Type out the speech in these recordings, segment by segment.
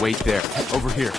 Wait there. Over here.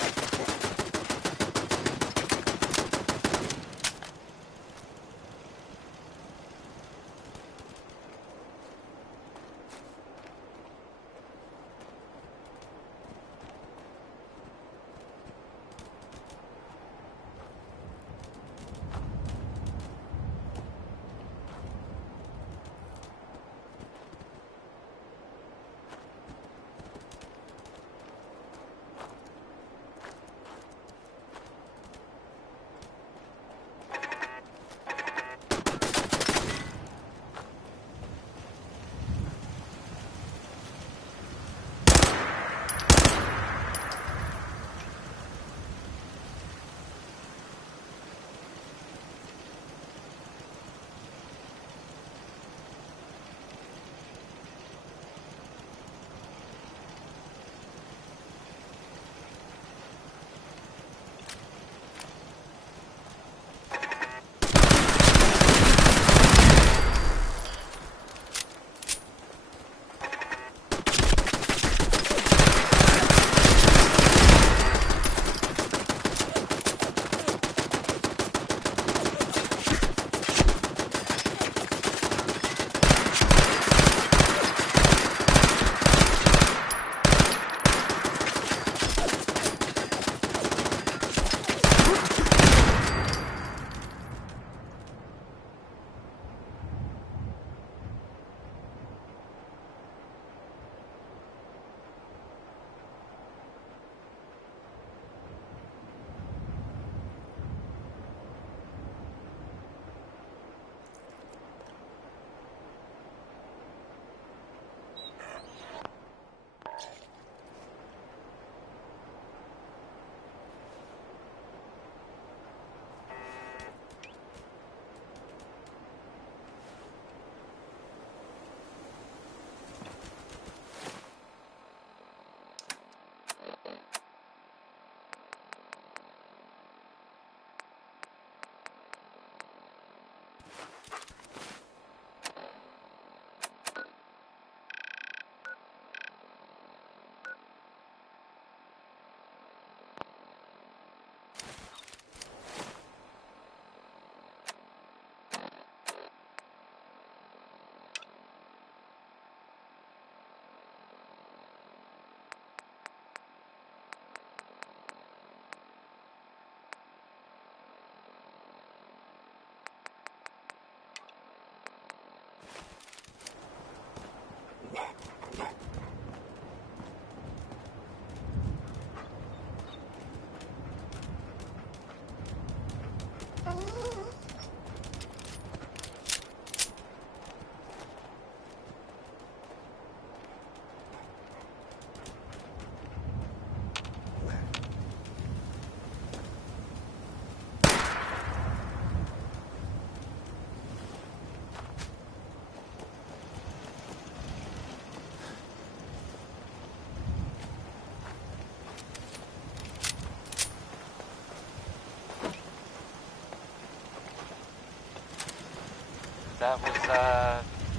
That was,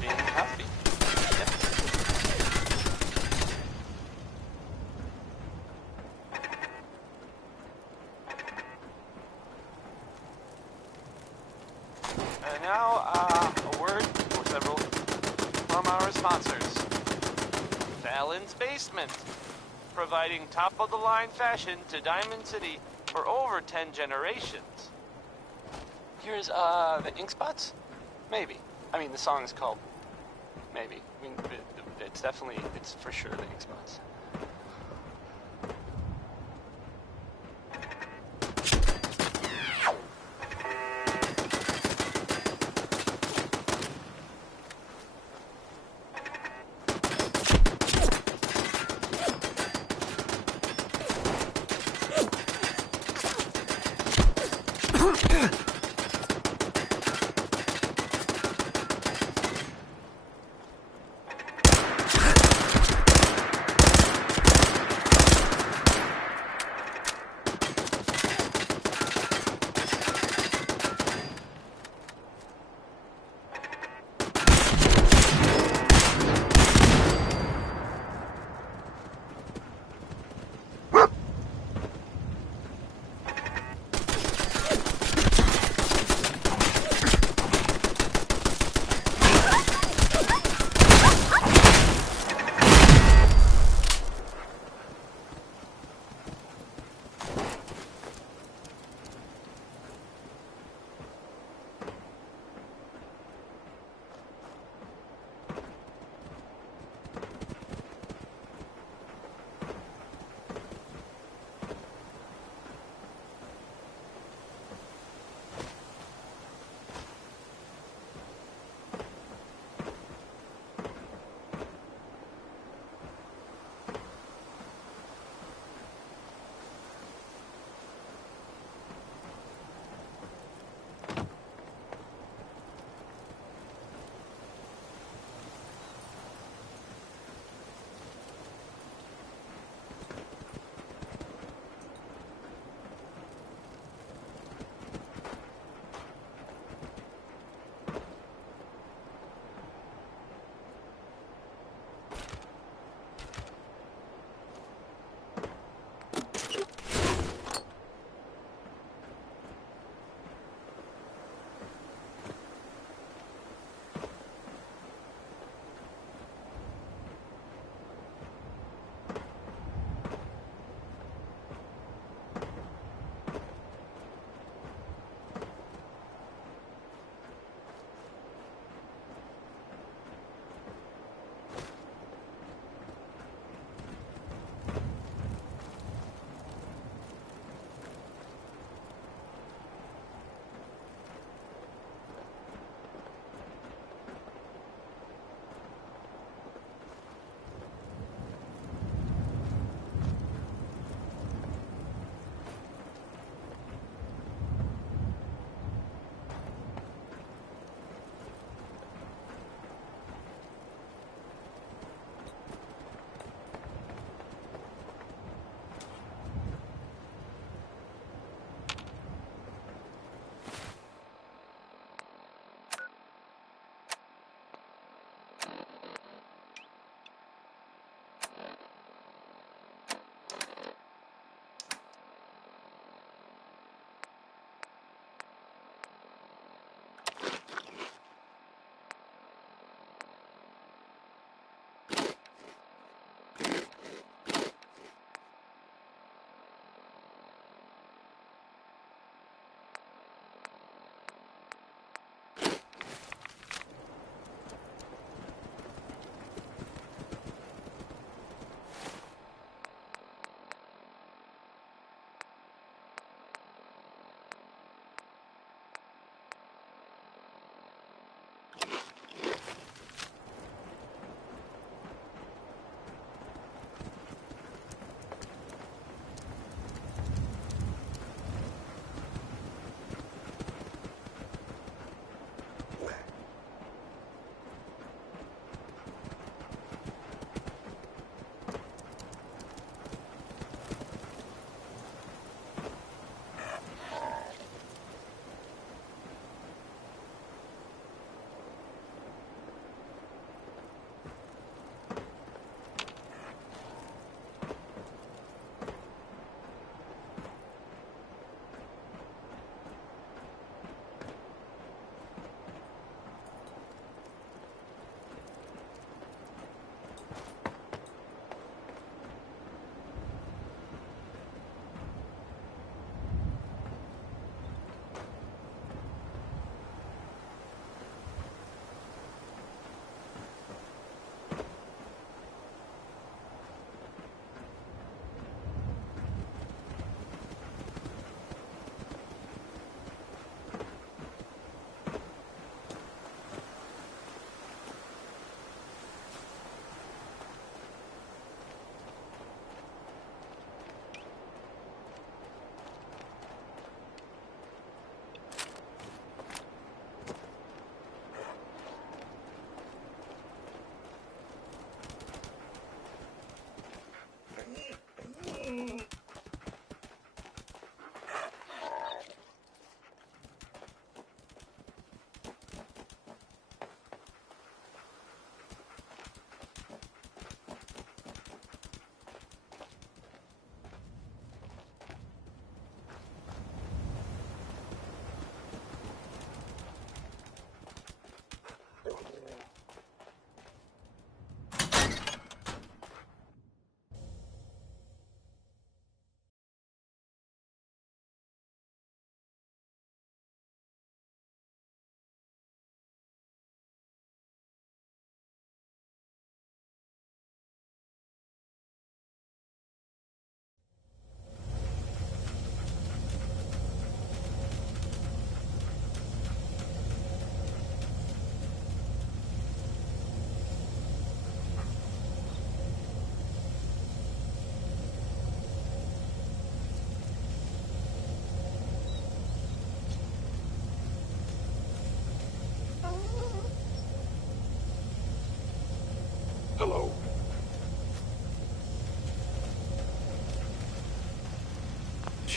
being happy. Yep. And now, a word or several from our sponsors. Fallon's Basement, providing top-of-the-line fashion to Diamond City for over 10 generations. Here's, the ink spots? Maybe. I mean, the song is called Maybe. I mean, it's definitely, it's for sure the ink spots.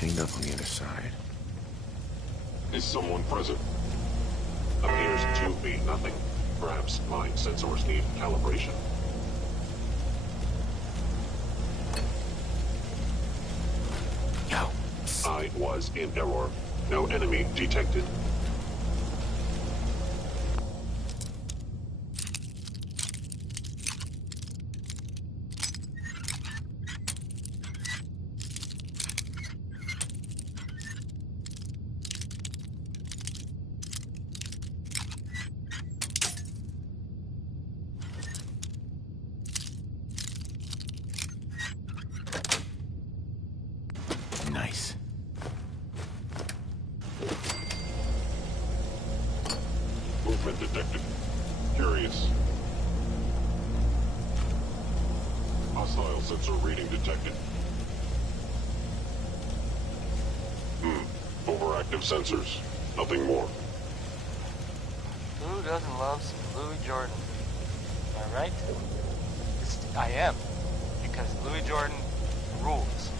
chained up on the other side. Is someone present? Appears to be nothing. Perhaps my sensors need calibration. No. I was in error. No enemy detected. Nice. Movement detected. Curious. Hostile sensor reading detected. Overactive sensors. Nothing more. Who doesn't love some Louis Jordan? Am I right? I am. Because Louis Jordan rules.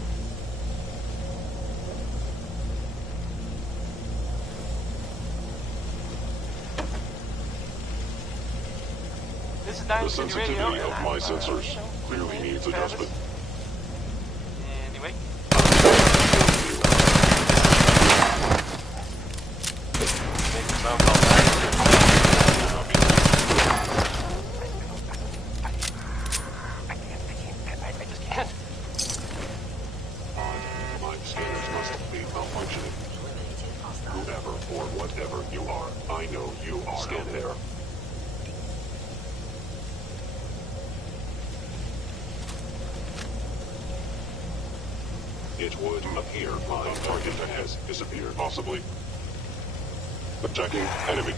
This is The 9 sensitivity Radio. of my sensors clearly needs adjustment. Anyway. Make a phone call back. I just can't. My scanners must be malfunctioning. Whoever or whatever you are, I know you are out there. It would appear my target has disappeared, possibly. Attacking enemy.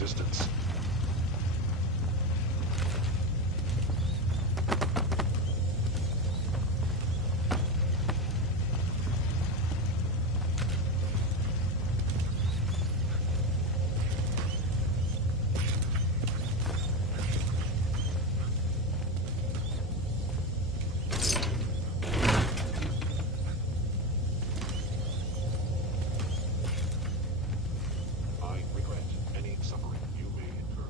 existence. I regret any suffering you may incur.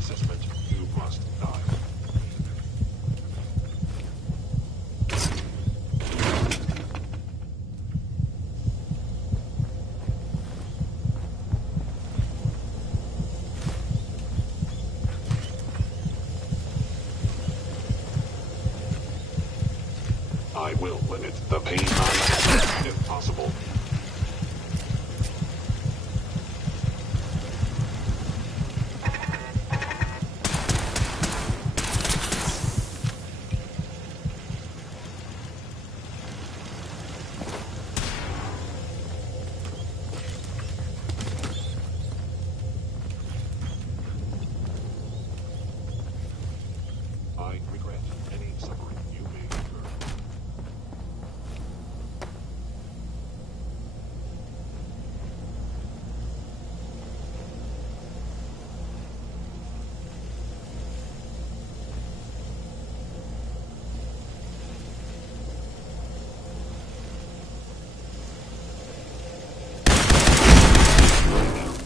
Assessment, you must die. I will limit the pain I if possible. I regret any suffering you may incur.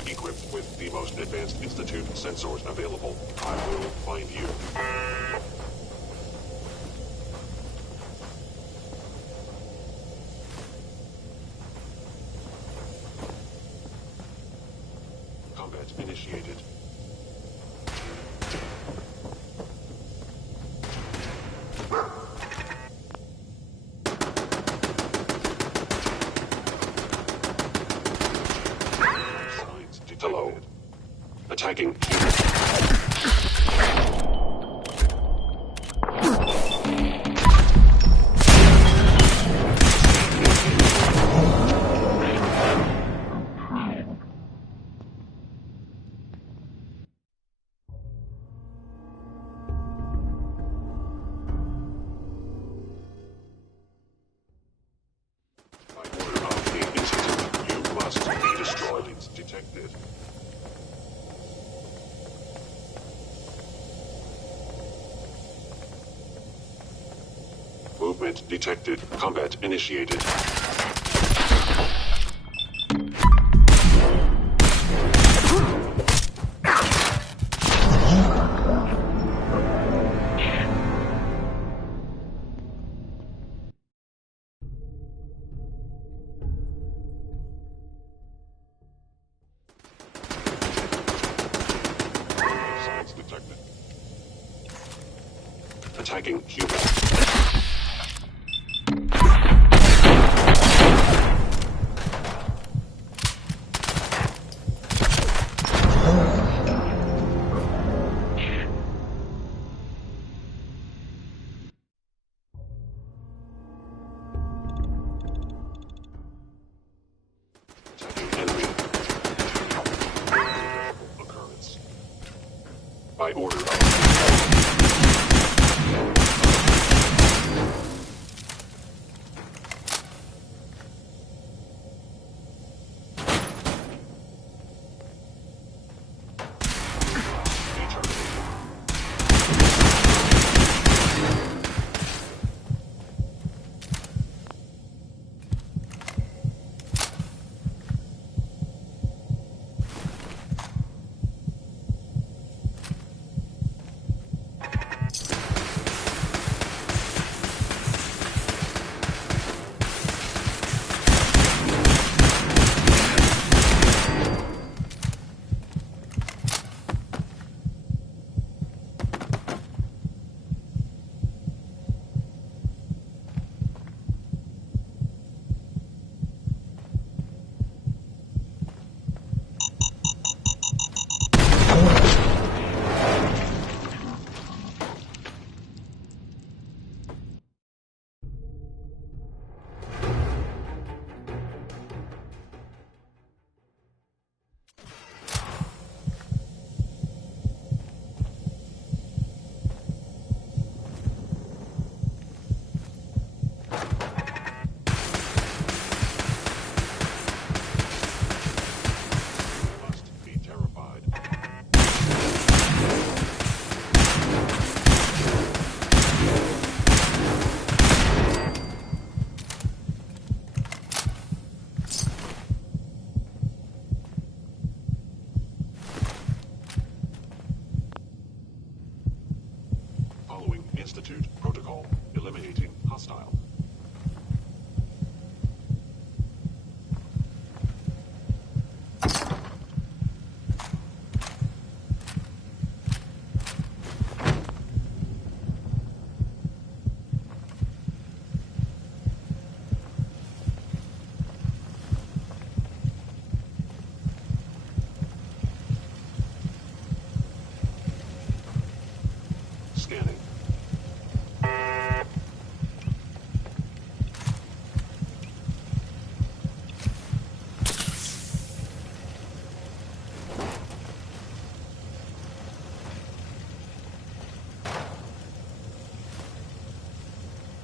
Equipped with the most advanced Institute sensors available, I will find you. Combat initiated. Signs detected. Hello. Attacking. By order of the Institute, you must be destroyed. It's detected. Movement detected. Combat initiated. Signs detected. Attacking human. Attacking enemy. Occurrence. By order of...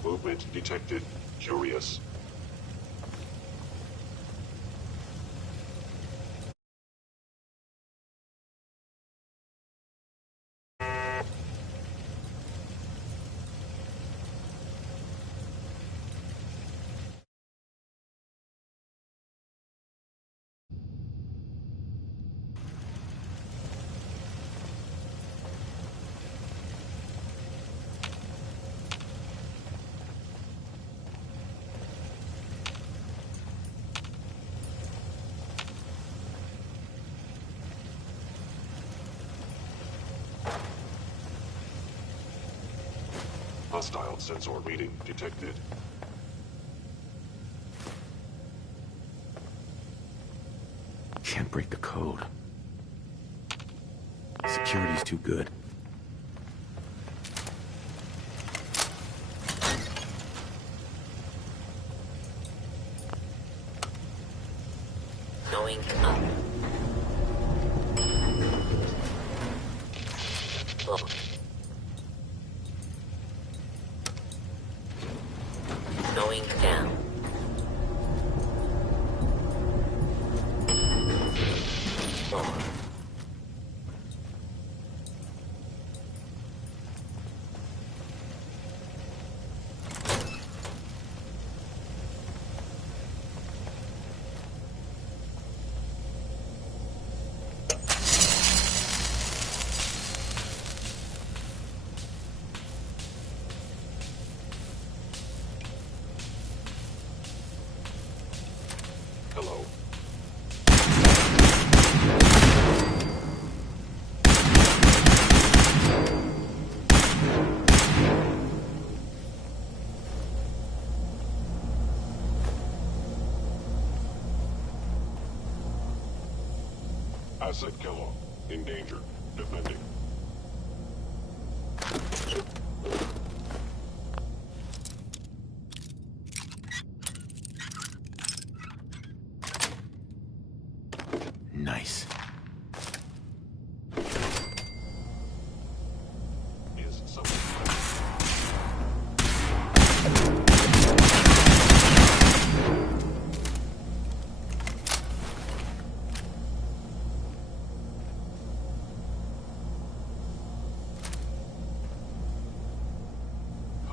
Movement detected. Curious. Hostile sensor reading detected. Can't break the code. Security's too good. Going up. Look. Going down. More. Hello. Asset killer. In danger. Defending. Nice. Is someone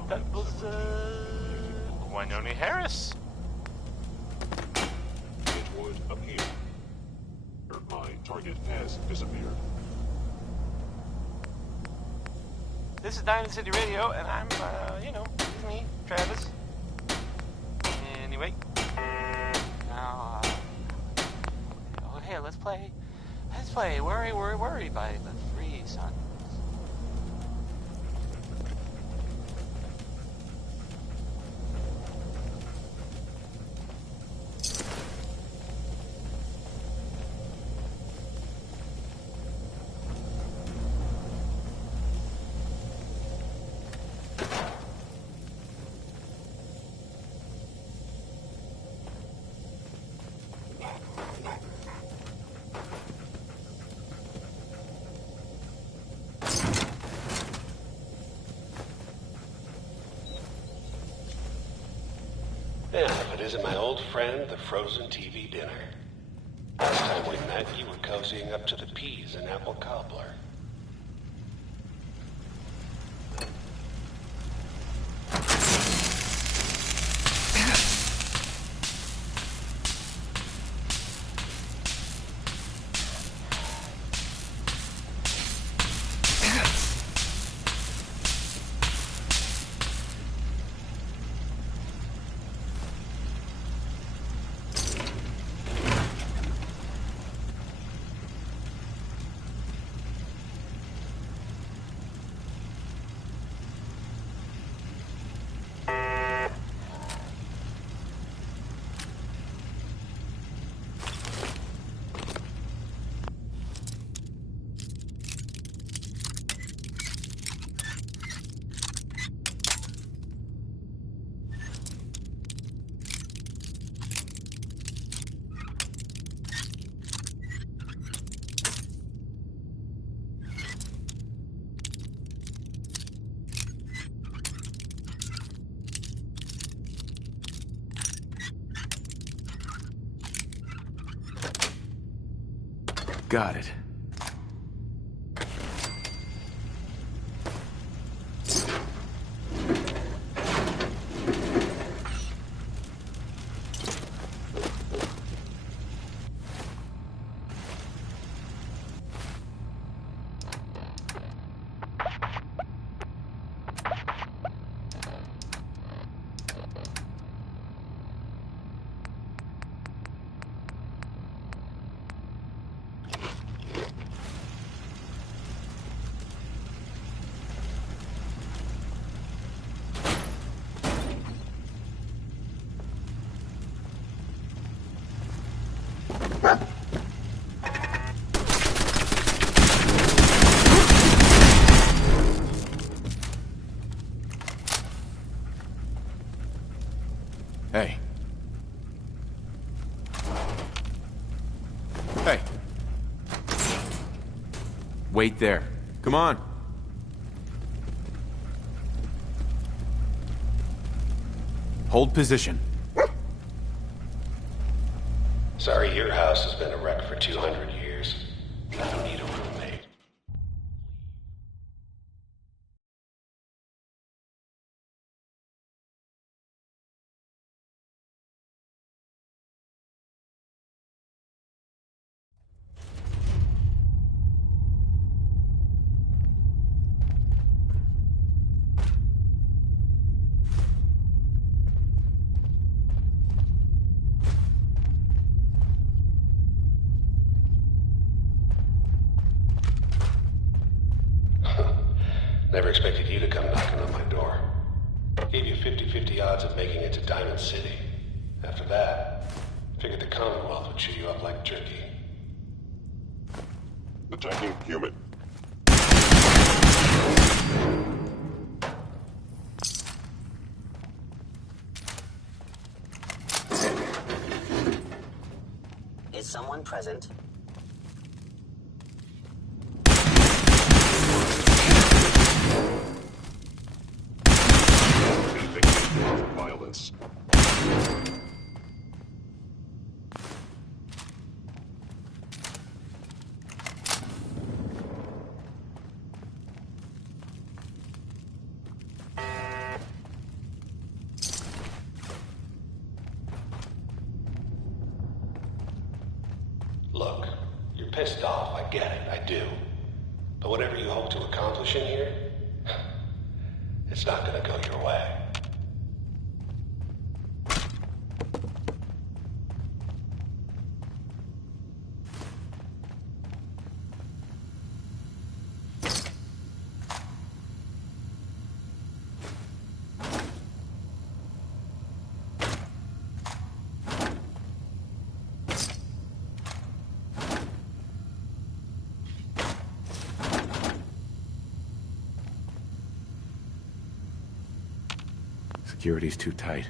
That was, Winona Harris. it would appear my target has disappeared. This is Diamond City Radio, and I'm, this is me, Travis. Anyway. Now, oh, hey, let's play. Worry, Worry, Worry by the Free Sons. Yeah, if it isn't my old friend, the frozen TV dinner. Last time we met, you were cozying up to the peas and apple cobbler. Got it. Hey. Hey. Wait there. Come on. Hold position. Sorry, your house has been a wreck for 200 years. I don't need a roommate. Never expected you to come knocking on my door. Gave you 50-50 odds of making it to Diamond City. After that, figured the Commonwealth would chew you up like jerky. Attacking human. Is someone present? Violence. Look, you're pissed off, I get it, I do. But whatever you hope to accomplish in here, it's not gonna go your way. Security's too tight.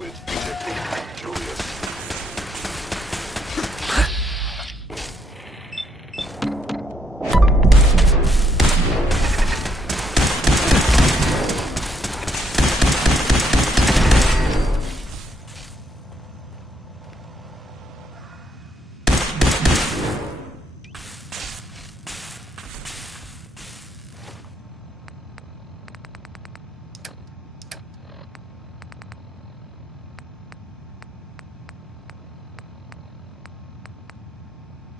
with ejecting Julius.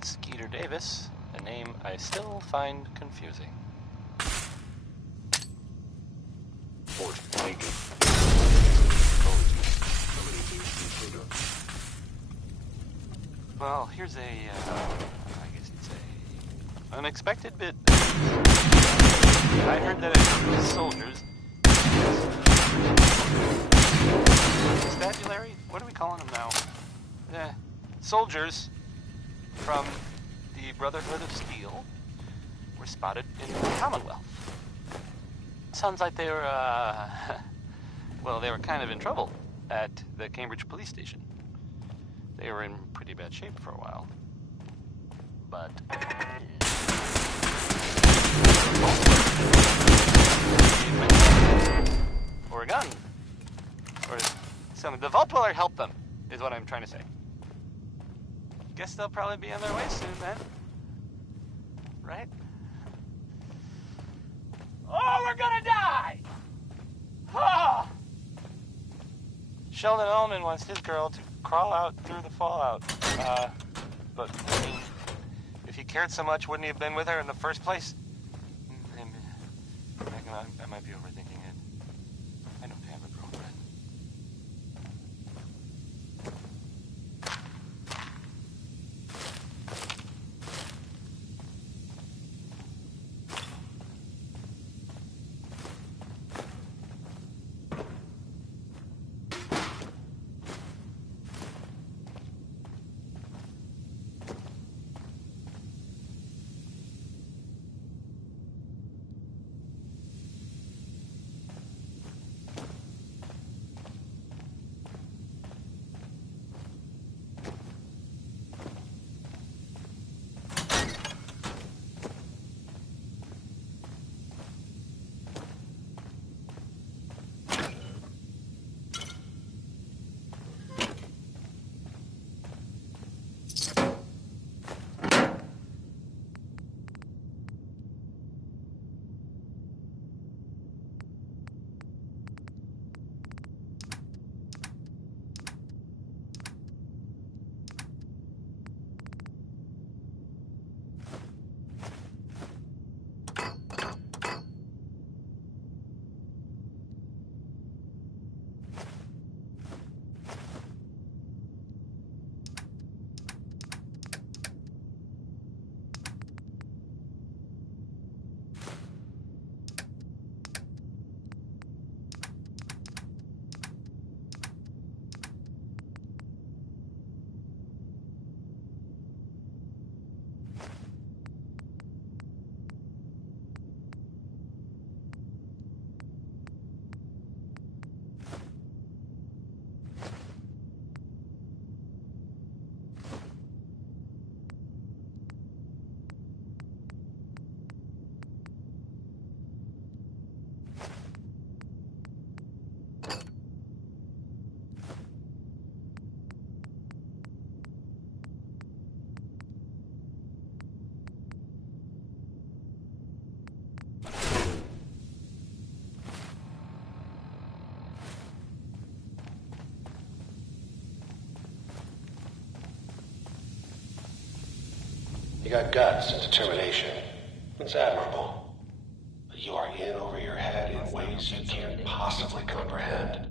Skeeter Davis, a name I still find confusing. Forced naked. Well, here's a, I guess you'd say, unexpected bit. I heard that it was soldiers. Constabulary? What are we calling them now? Soldiers from the Brotherhood of Steel were spotted in the Commonwealth. Sounds like they were, well, they were kind of in trouble at the Cambridge police station. They were in pretty bad shape for a while. But... or a gun. Or something. The Vault Dweller helped them, is what I'm trying to say. Guess they'll probably be on their way soon, then. Right? Oh, we're gonna die! Oh! Sheldon Ullman wants his girl to crawl out through the fallout. But, I mean, if he cared so much, wouldn't he have been with her in the first place? I might be overthinking it. I don't have a girlfriend. You got guts and determination. It's admirable. But you are in over your head in ways you can't possibly comprehend.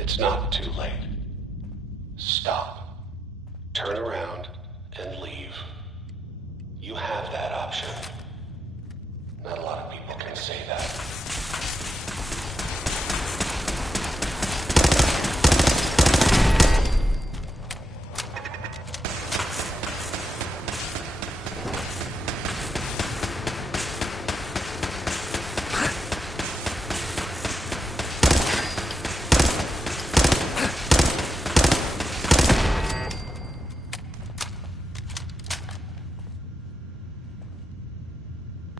It's not too late. Stop. Turn around and leave. You have that option. Not a lot of people can say that.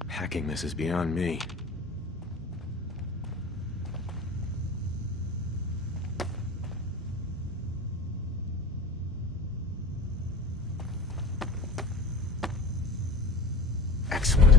Hacking this is beyond me. Excellent.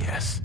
Yes.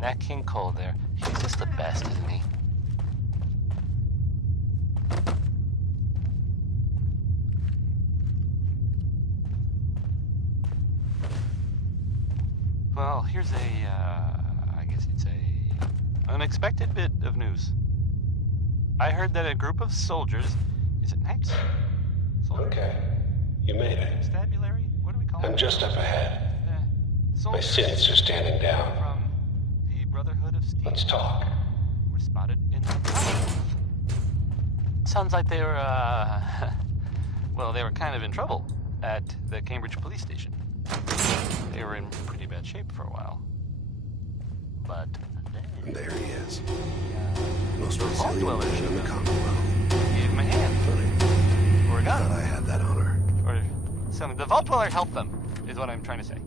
That King Cole there, he's just the best, isn't he? Well, here's I guess you'd say, unexpected bit of news. I heard that a group of soldiers, is it knights? Soldiers? Okay, you made it. Constabulary? What do we call it? I'm just up ahead. My Soldiers sins are standing down. from the Brotherhood of Steel. Let's talk. Were spotted in the tunnel. Sounds like they were, well, they were kind of in trouble at the Cambridge police station. They were in pretty bad shape for a while. But And there he is. Most Vault resilient dweller man in the showed up. Commonwealth. Gave him a hand. Funny. Or a I thought gun. I had that honor. Or something. The Vault Dweller helped them, is what I'm trying to say.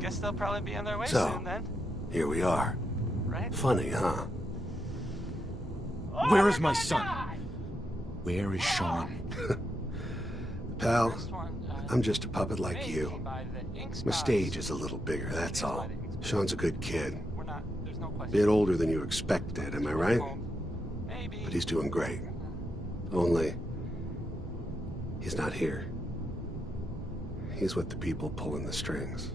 Guess they'll probably be on their way So, soon then. here we are. Right? Funny, huh? Where is my son? Where is Sean? Pal, First one, I'm just a puppet like made you. by the ink My spots. stage is a little bigger, that's all. Sean's a good kid. We're not, there's no question. Bit older than you expected, am I right? Maybe. But he's doing great. Only, he's not here. He's with the people pulling the strings.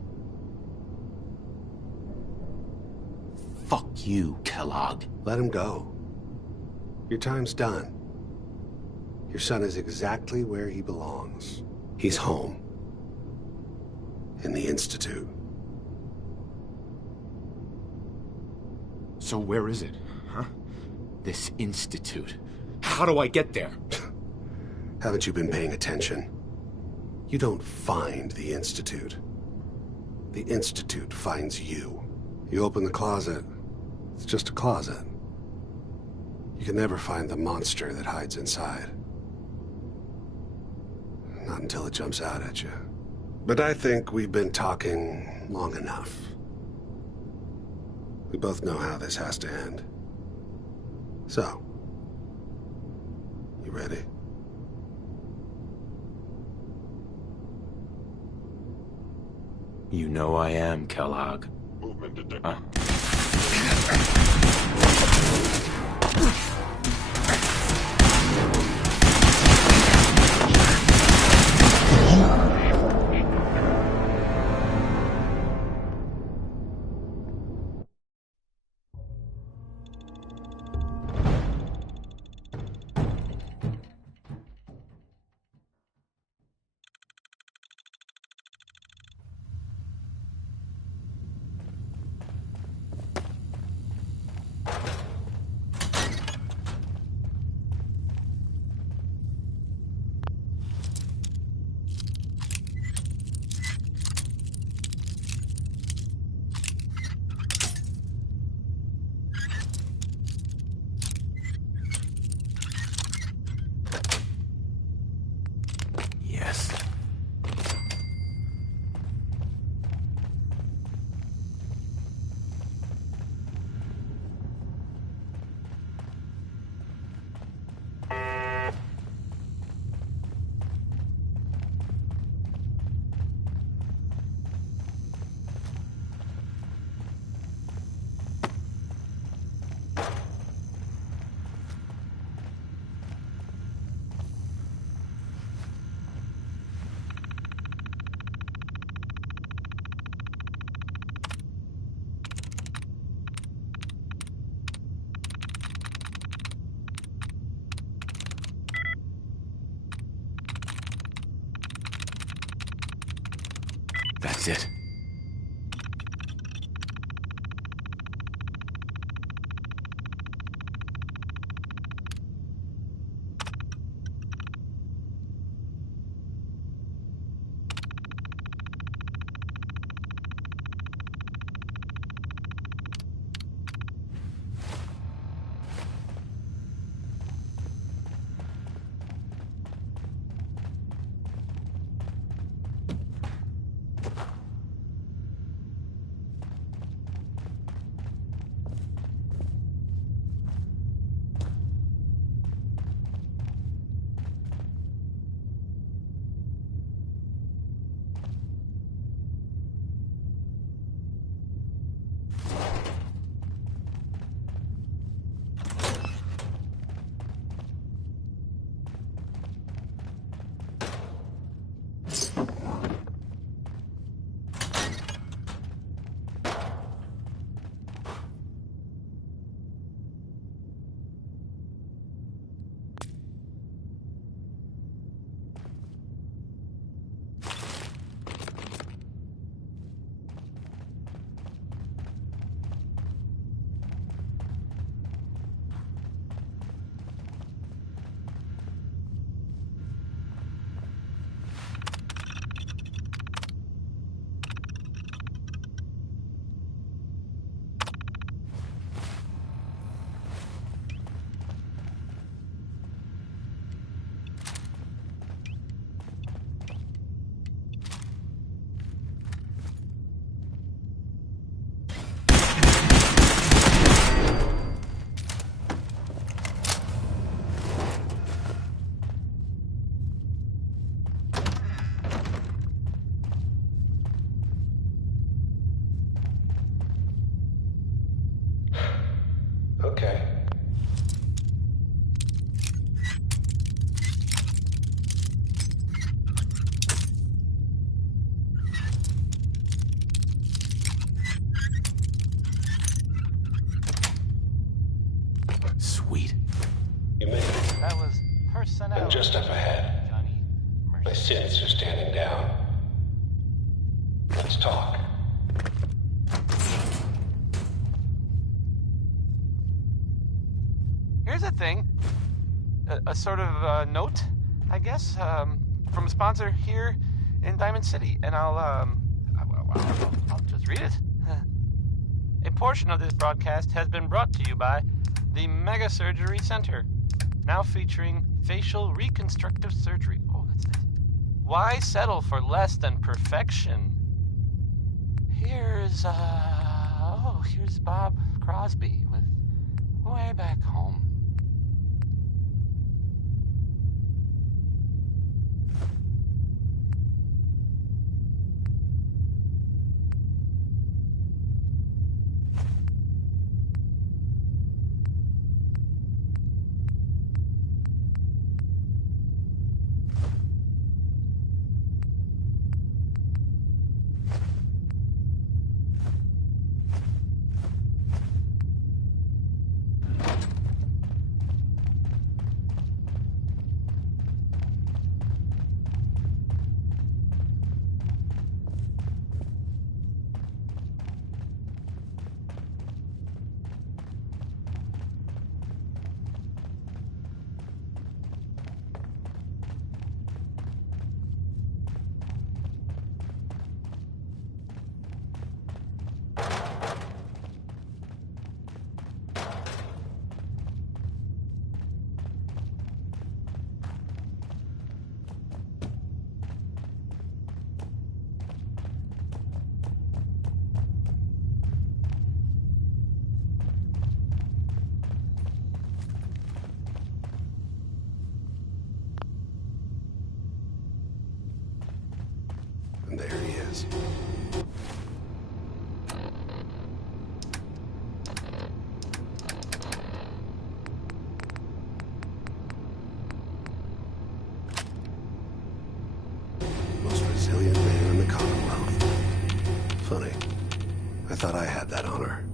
Fuck you, Kellogg. Let him go. Your time's done. Your son is exactly where he belongs. He's home. In the Institute. So where is it, huh? This institute. How do I get there? Haven't you been paying attention? You don't find the Institute. The Institute finds you. You open the closet, it's just a closet. You can never find the monster that hides inside. Not until it jumps out at you. But I think we've been talking long enough. We both know how this has to end. So, you ready? You know I am, Kellogg. Movement detected. Huh? Yes. That's it. Okay. Sweet. You made it. That was personnel. And just up ahead, Johnny my Mercer. sins are standing down. Let's talk. Here's a thing. A sort of note, I guess, from a sponsor here in Diamond City. And I'll just read it. A portion of this broadcast has been brought to you by the Mega Surgery Center, now featuring facial reconstructive surgery. Oh, that's nice. Why settle for less than perfection? Here's Bob Crosby with Way Back Home. And there he is. Most resilient man in the Commonwealth. Funny. I thought I had that honor.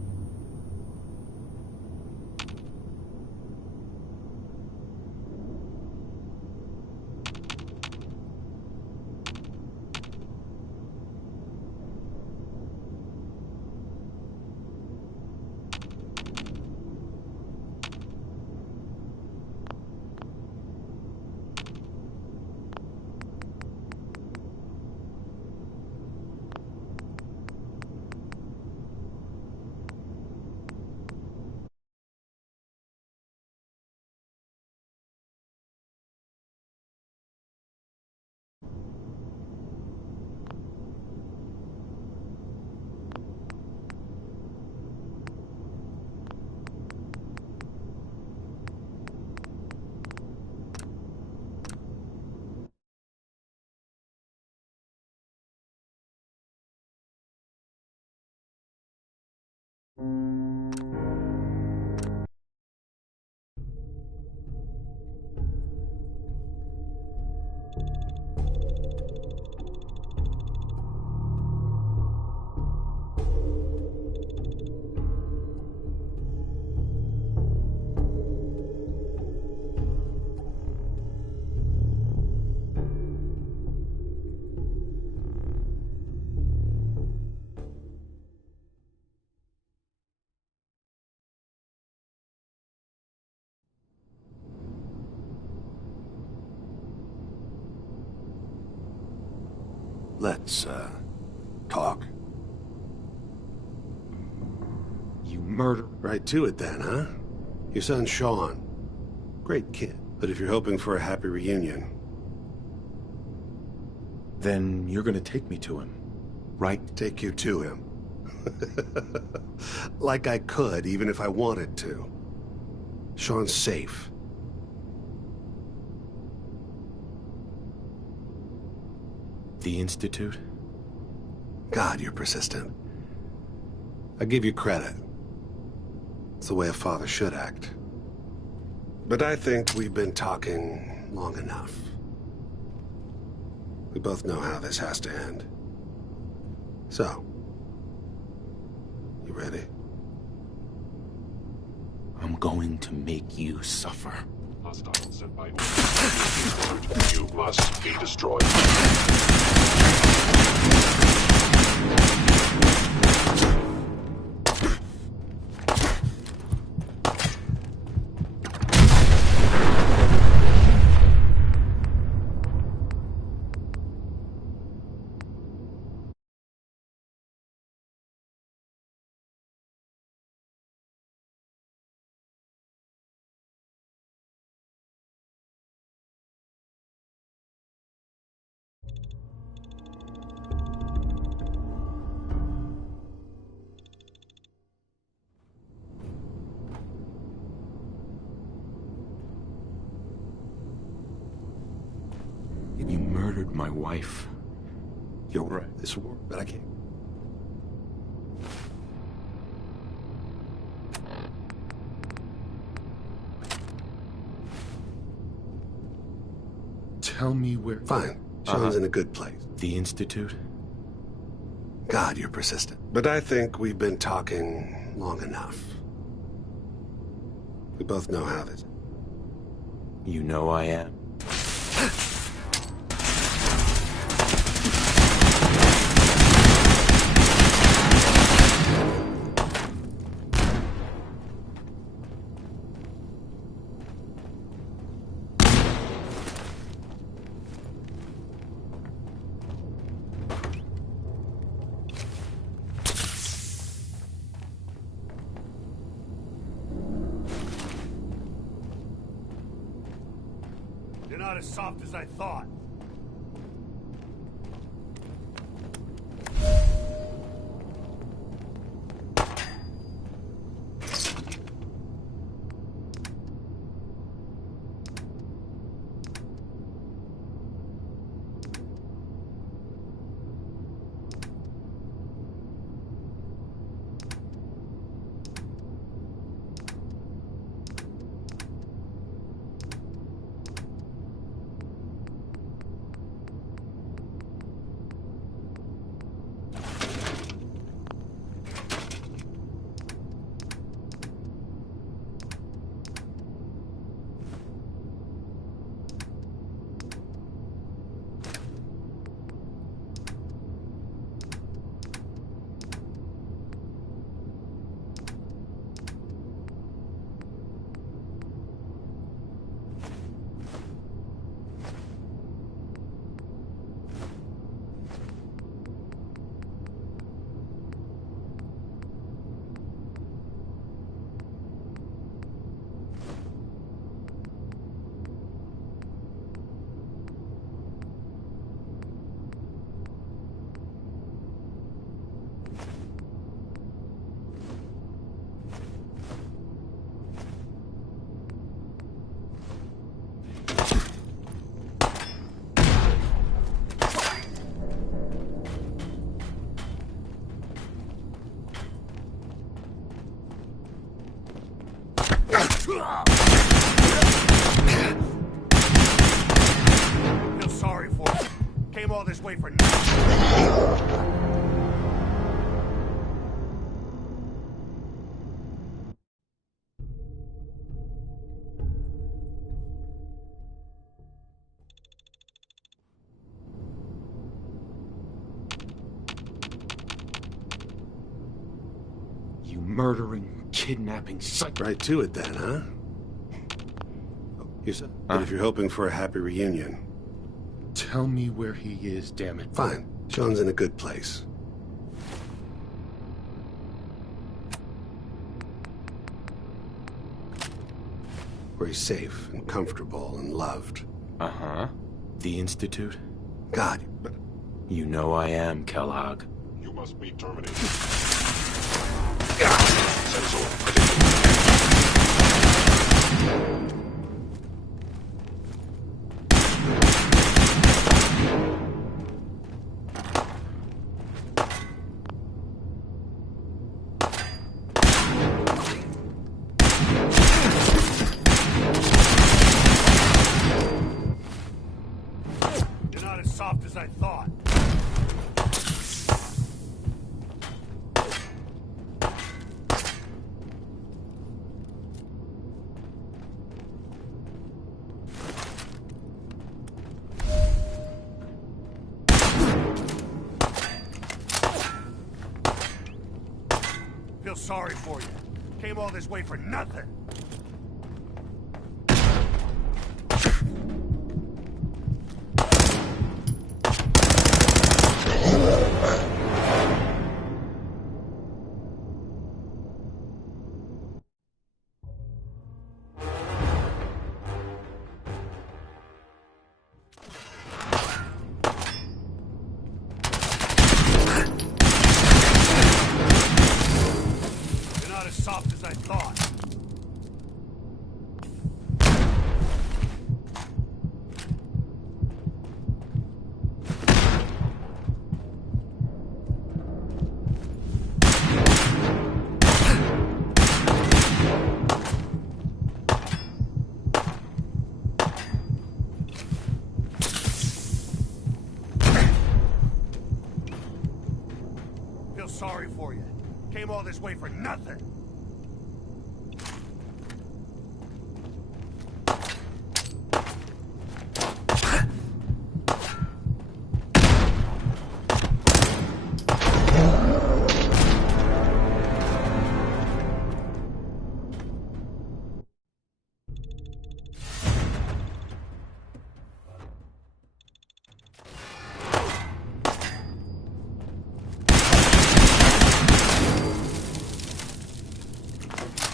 Let's, talk. You murder... Right to it then, huh? Your son, Sean. Great kid. But if you're hoping for a happy reunion... Then you're gonna take me to him, right? Take you to him. Like I could, even if I wanted to. Sean's safe. The Institute? God, you're persistent. I give you credit. It's the way a father should act. But I think we've been talking long enough. We both know how this has to end. So, you ready? I'm going to make you suffer. Hostile sent by order. You must be destroyed. You murdered my wife. You're right. This war, but I can't. Tell me where... Fine. Sean's in a good place. The Institute? God, you're persistent. But I think we've been talking long enough. We both know how this... You know I am. You're not as soft as I thought. Feel sorry for him. Came all this way for nothing. You murdering, kidnapping, psych... Right to it then, huh? Oh, you said? But if you're hoping for a happy reunion... Tell me where he is, damn it. Fine. Sean's in a good place. Where he's safe and comfortable and loved. Uh-huh. The Institute? God, but... You know I am, Kellogg. You must be terminated. not as soft as I thought. Feel sorry for you. Came all this way for nothing. You're not as soft as I thought. Feel sorry for you. Came all this way for nothing.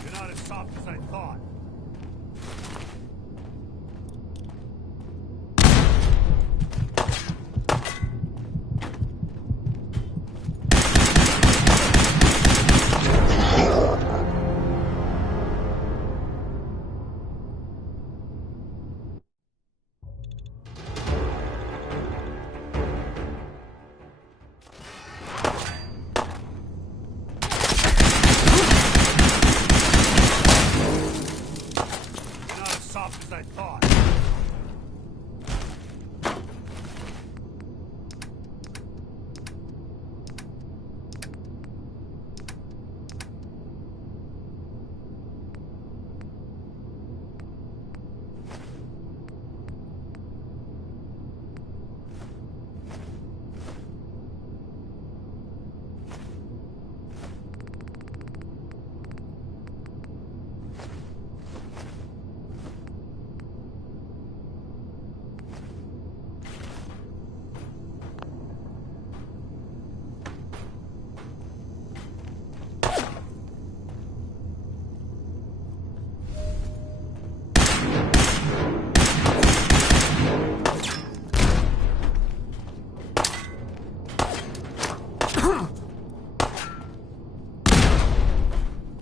You're not as soft as I thought. You're not as soft as I thought.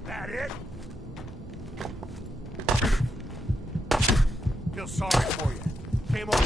That it? Feel sorry for you. Came over.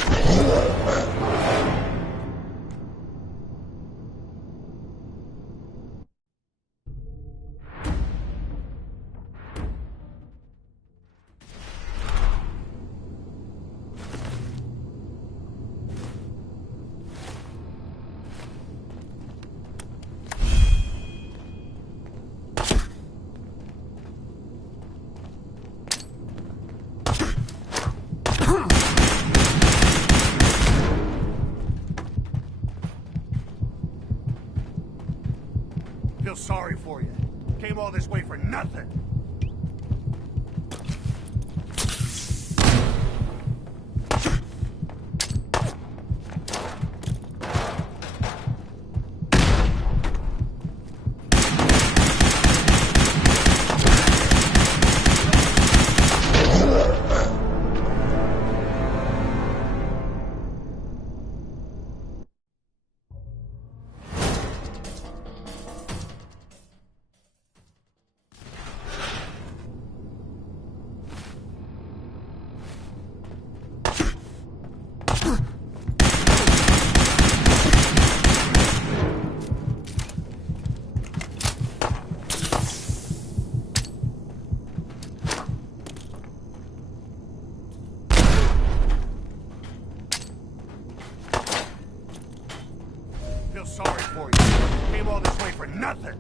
Feel sorry for you. Came all this way for nothing. Feel sorry for you. Came all this way for nothing.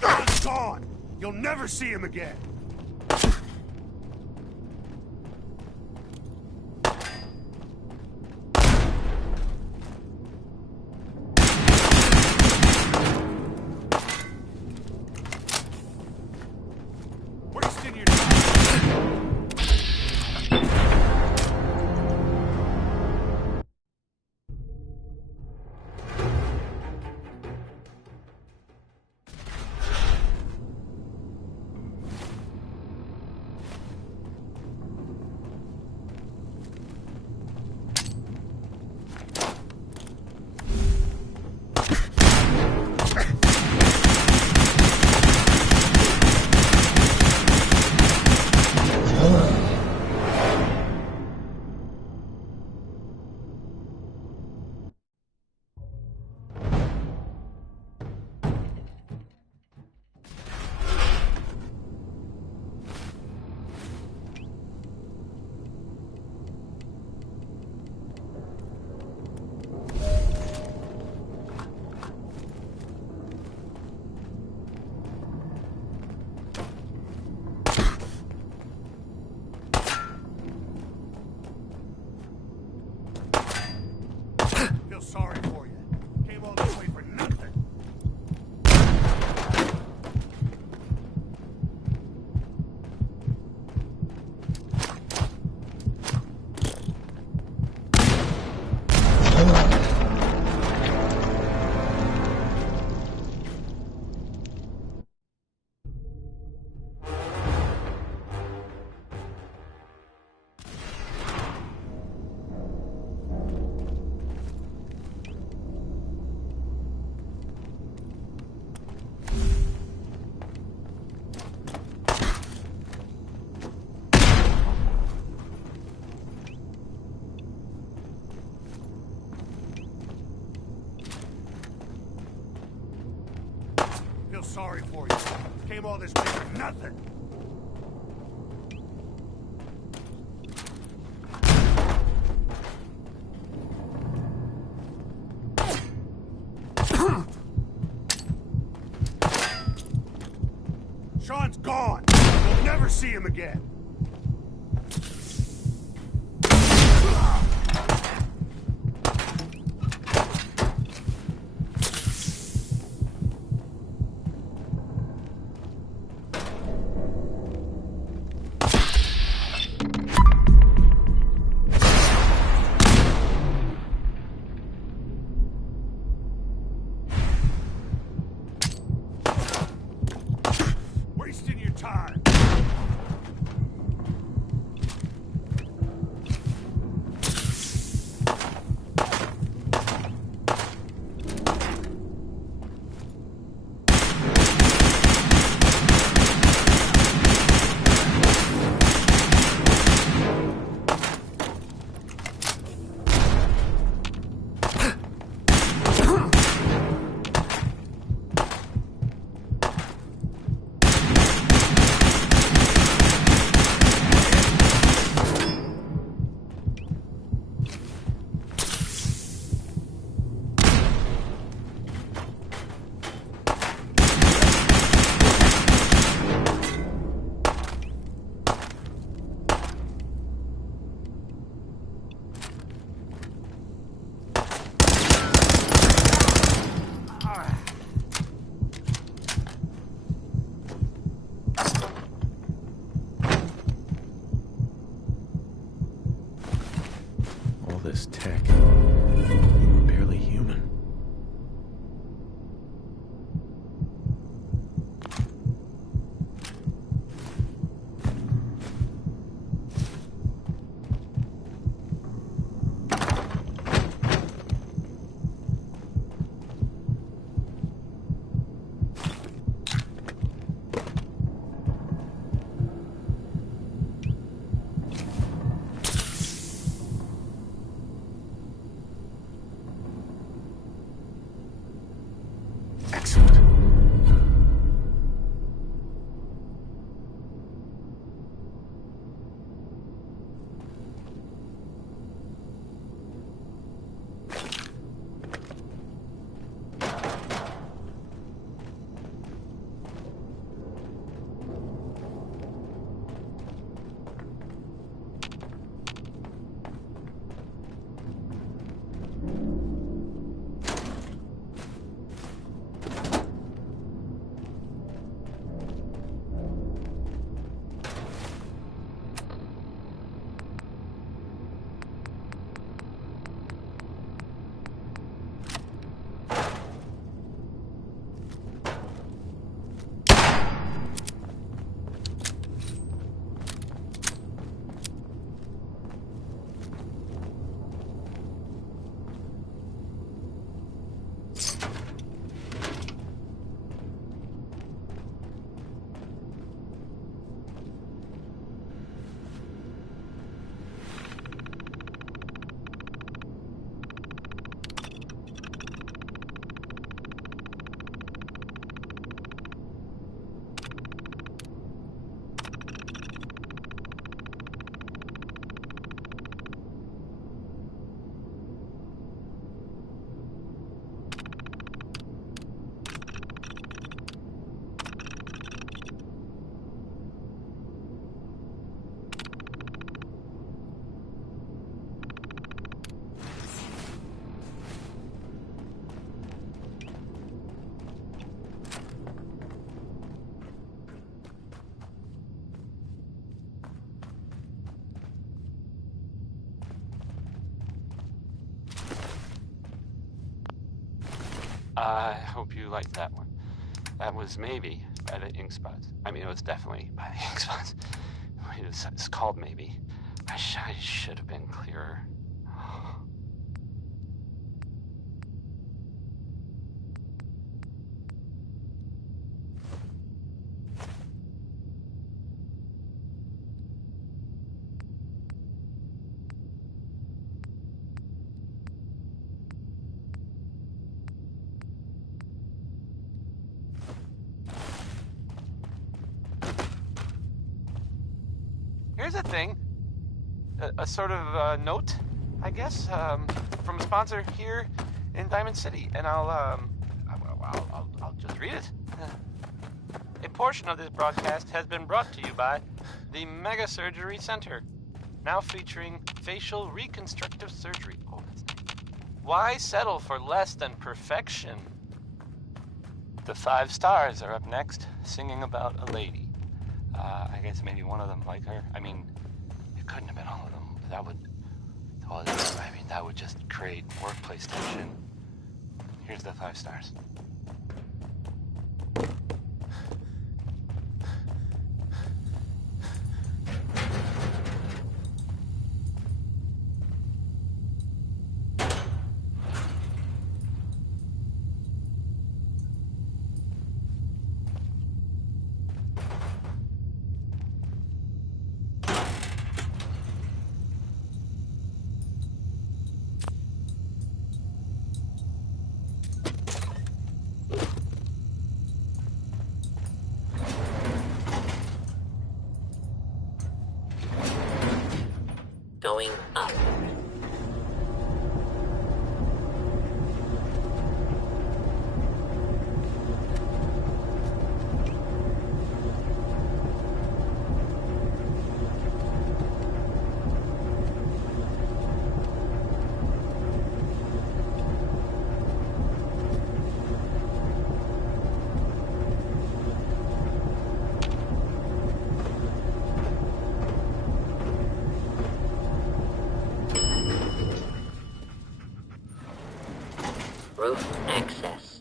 Sean's gone. You'll never see him again. Wasting your time. Feel sorry for you. Came all this way for nothing. Feel sorry for you. Came all this way for nothing. Sean's gone. You'll never see him again. Wasting your time. I hope you liked that one. That was maybe by the ink spots. I mean, it was definitely by the ink spots. It's called Maybe. I should have been clearer. Here's a thing. A sort of note, I guess, from a sponsor here in Diamond City, and I'll just read it. A portion of this broadcast has been brought to you by the Mega Surgery Center, now featuring facial reconstructive surgery. Oh, that's nice. Why settle for less than perfection? The 5 stars are up next, singing about a lady. I guess maybe one of them like her. I mean, it couldn't have been all of them. That would just create workplace tension. Here's the 5 stars. Going up. Roof access.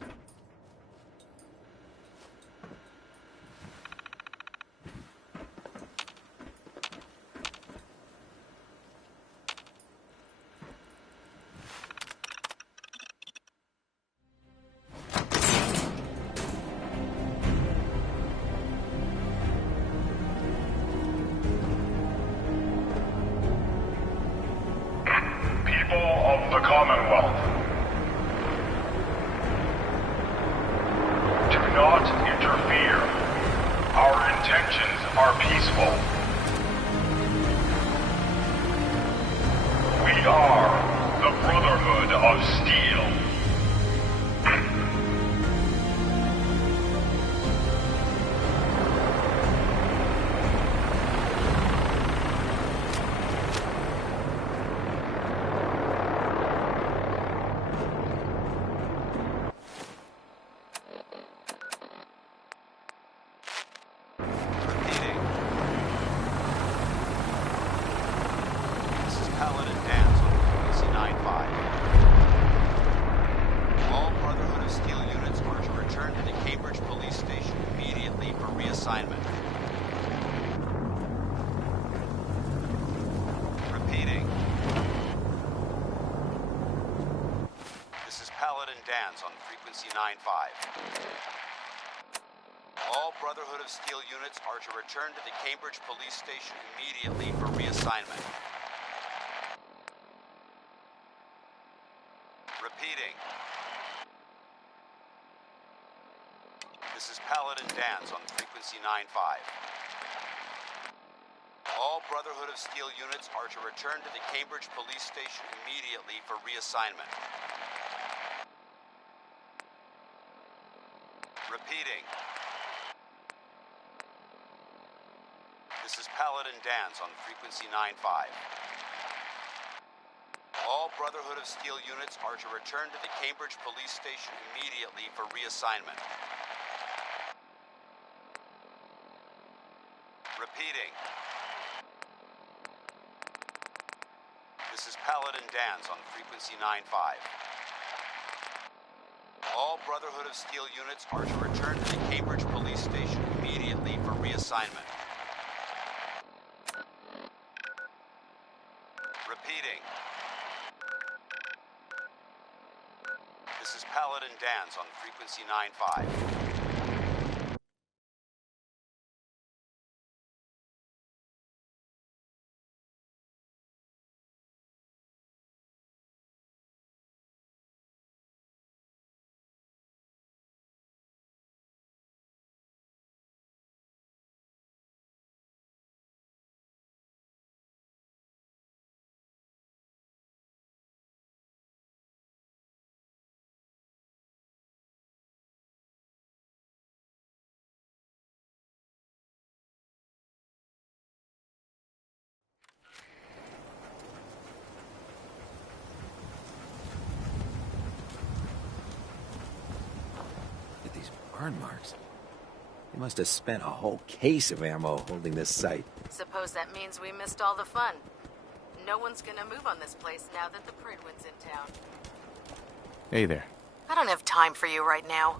People of the Commonwealth, do not interfere. Our intentions are peaceful. We are the Brotherhood of Steel. Repeating. This is Paladin Dance on frequency 9-5. All Brotherhood of Steel units are to return to the Cambridge Police Station immediately for reassignment. Repeating. This is Paladin Dance on frequency 9-5. All Brotherhood of Steel units are to return to the Cambridge Police Station immediately for reassignment. Repeating. This is Paladin Dance on frequency 9-5. All Brotherhood of Steel units are to return to the Cambridge Police Station immediately for reassignment. Repeating. This is Paladin Dance on frequency 9-5. All Brotherhood of Steel units are to return to the Cambridge Police Station immediately for reassignment. Repeating. This is Paladin Dance on frequency 9-5. All Brotherhood of Steel units are to return to the Cambridge Police Station immediately for reassignment. Repeating. This is Paladin Dan's on frequency 9-5. These burn marks. They must have spent a whole case of ammo holding this site. Suppose that means we missed all the fun. No one's gonna move on this place now that the Pridwin's in town. Hey there. I don't have time for you right now.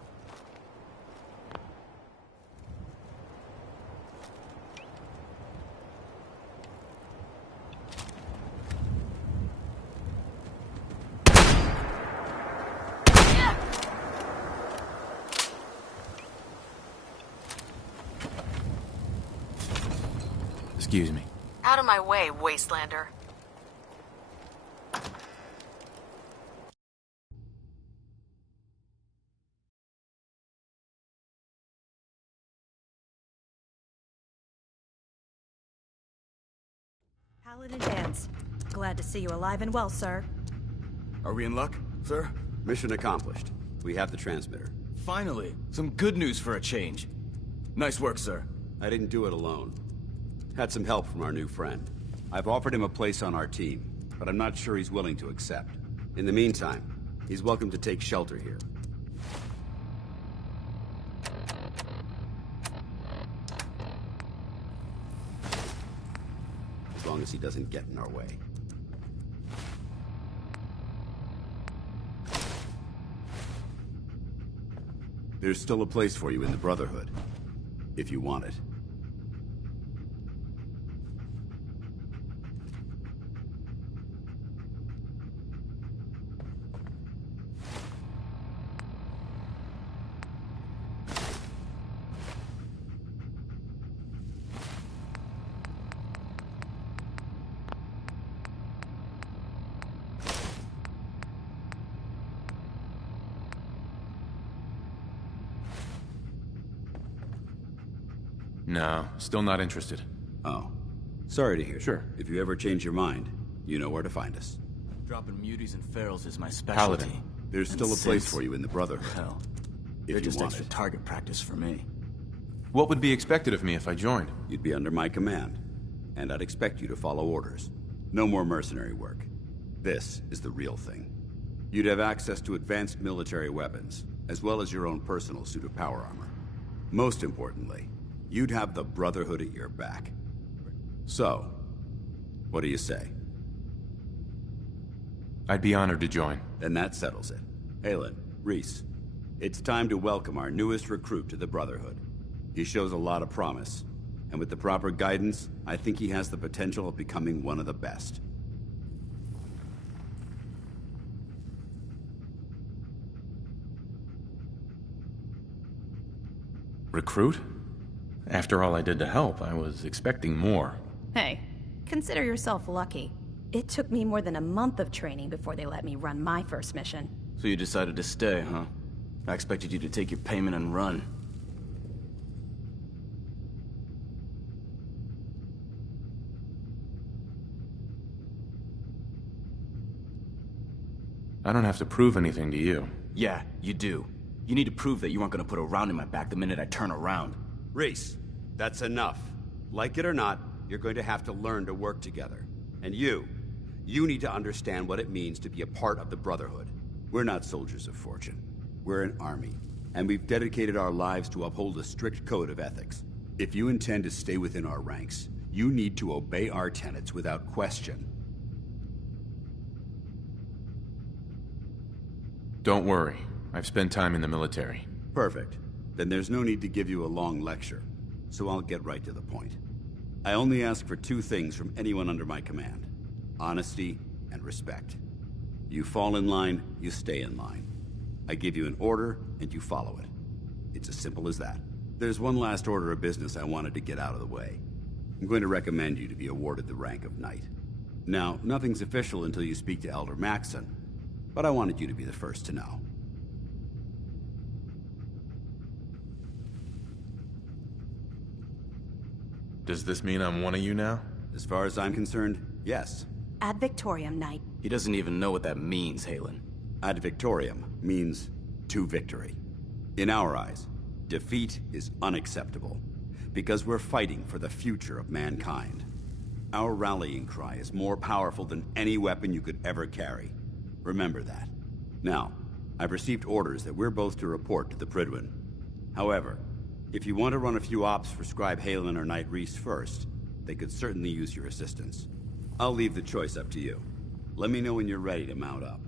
Excuse me. Out of my way, Wastelander. Paladin Dance. Glad to see you alive and well, sir. Are we in luck, sir? Mission accomplished. We have the transmitter. Finally, some good news for a change. Nice work, sir. I didn't do it alone. Had some help from our new friend. I've offered him a place on our team, but I'm not sure he's willing to accept. In the meantime, he's welcome to take shelter here. As long as he doesn't get in our way. There's still a place for you in the Brotherhood, if you want it. No, still not interested. Oh. Sorry to hear. Sure. If you ever change your mind, you know where to find us. Dropping muties and ferals is my specialty. Paladin. There's still a place for you in the Brotherhood. Hell, if they're you just want extra it. target practice for me. What would be expected of me if I joined? You'd be under my command, and I'd expect you to follow orders. No more mercenary work. This is the real thing. You'd have access to advanced military weapons, as well as your own personal suit of power armor. Most importantly, you'd have the Brotherhood at your back. So, what do you say? I'd be honored to join. Then that settles it. Aelin, Reese, it's time to welcome our newest recruit to the Brotherhood. He shows a lot of promise, and with the proper guidance, I think he has the potential of becoming one of the best. Recruit? After all I did to help, I was expecting more. Hey, consider yourself lucky. It took me more than a month of training before they let me run my first mission. So you decided to stay, huh? I expected you to take your payment and run. I don't have to prove anything to you. Yeah, you do. You need to prove that you aren't gonna put a round in my back the minute I turn around. Reese, that's enough. Like it or not, you're going to have to learn to work together. And you need to understand what it means to be a part of the Brotherhood. We're not soldiers of fortune. We're an army, and we've dedicated our lives to uphold a strict code of ethics. If you intend to stay within our ranks, you need to obey our tenets without question. Don't worry. I've spent time in the military. Perfect. Then there's no need to give you a long lecture, so I'll get right to the point. I only ask for two things from anyone under my command: honesty and respect. You fall in line, you stay in line. I give you an order, and you follow it. It's as simple as that. There's one last order of business I wanted to get out of the way. I'm going to recommend you to be awarded the rank of Knight. Now, nothing's official until you speak to Elder Maxson, but I wanted you to be the first to know. Does this mean I'm one of you now? As far as I'm concerned, yes. Ad Victoriam, Knight. He doesn't even know what that means, Halen. Ad Victoriam means to victory. In our eyes, defeat is unacceptable, because we're fighting for the future of mankind. Our rallying cry is more powerful than any weapon you could ever carry. Remember that. Now, I've received orders that we're both to report to the Prydwen. However, if you want to run a few ops for Scribe Halen or Knight Reese first, they could certainly use your assistance. I'll leave the choice up to you. Let me know when you're ready to mount up.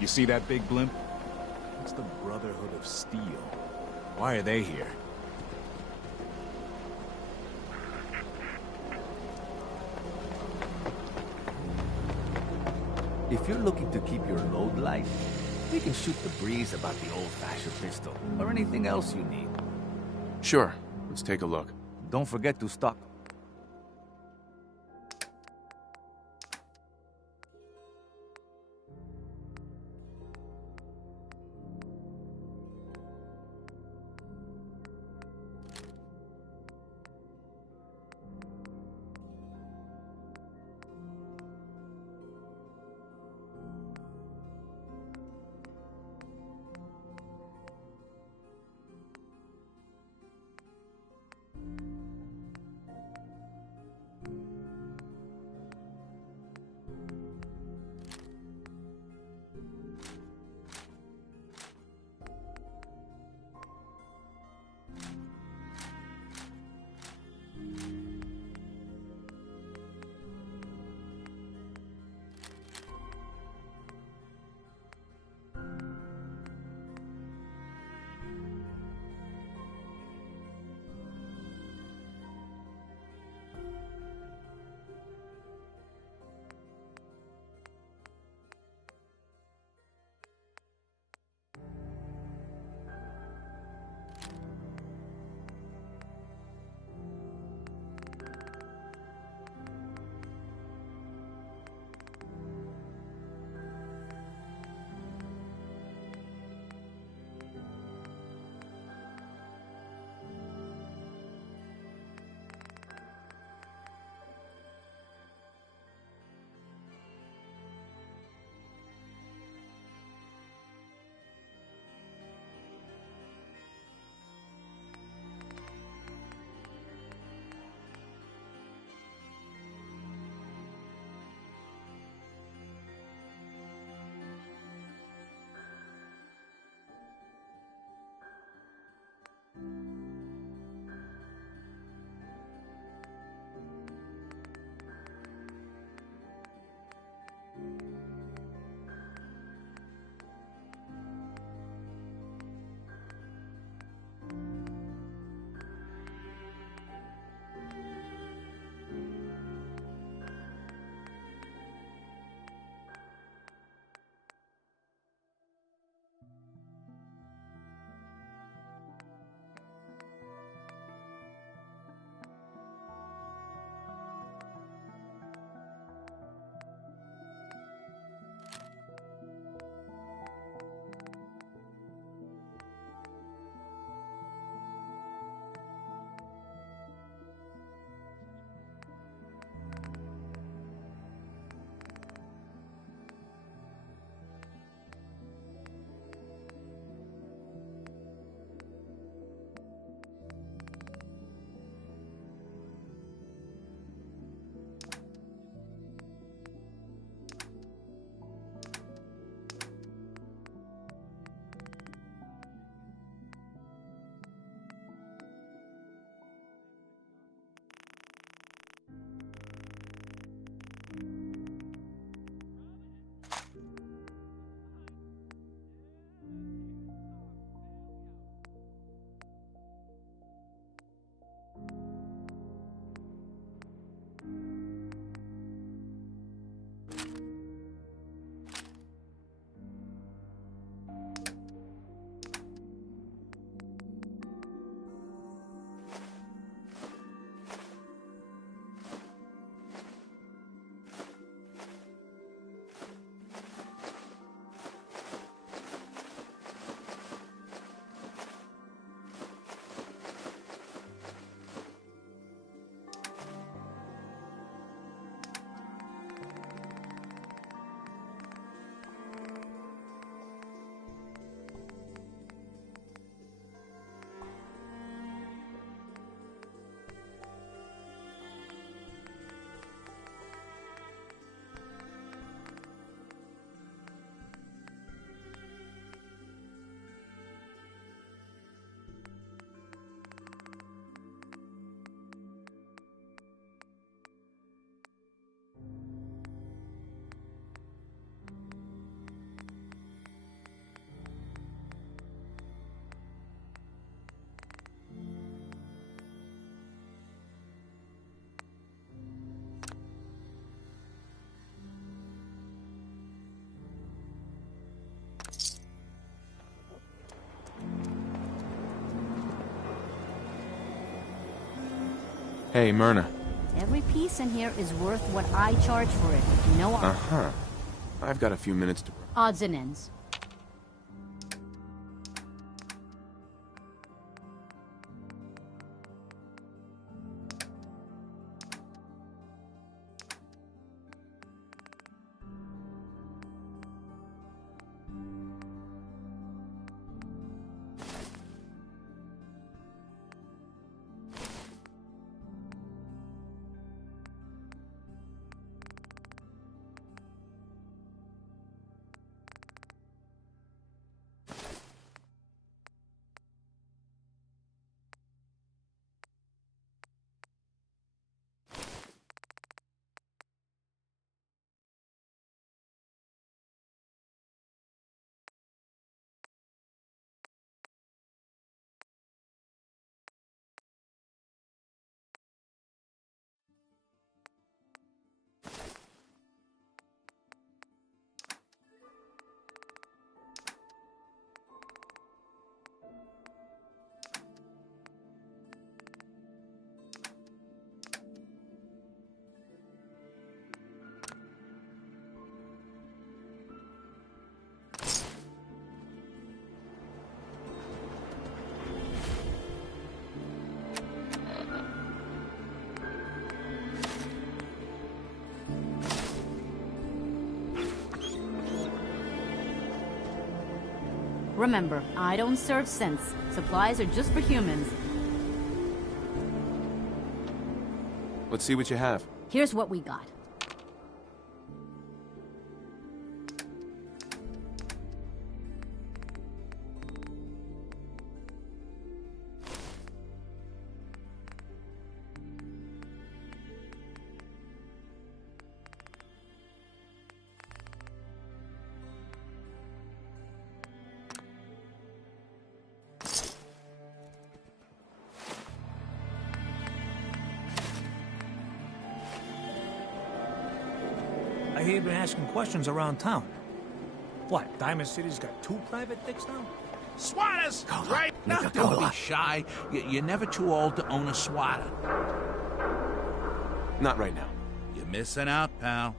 You see that big blimp? It's the Brotherhood of Steel. Why are they here? If you're looking to keep your load light, we can shoot the breeze about the old-fashioned pistol, or anything else you need. Sure. Let's take a look. Don't forget to stock. Hey, Myrna. Every piece in here is worth what I charge for it. No Uh-huh. I've got a few minutes to... odds and ends. Remember, I don't serve sense. Supplies are just for humans. Let's see what you have. Here's what we got. I hear you've been asking questions around town. What, Diamond City's got 2 private dicks now? Swatters! Right? No, don't be shy. You're never too old to own a swatter. Not right now. You're missing out, pal.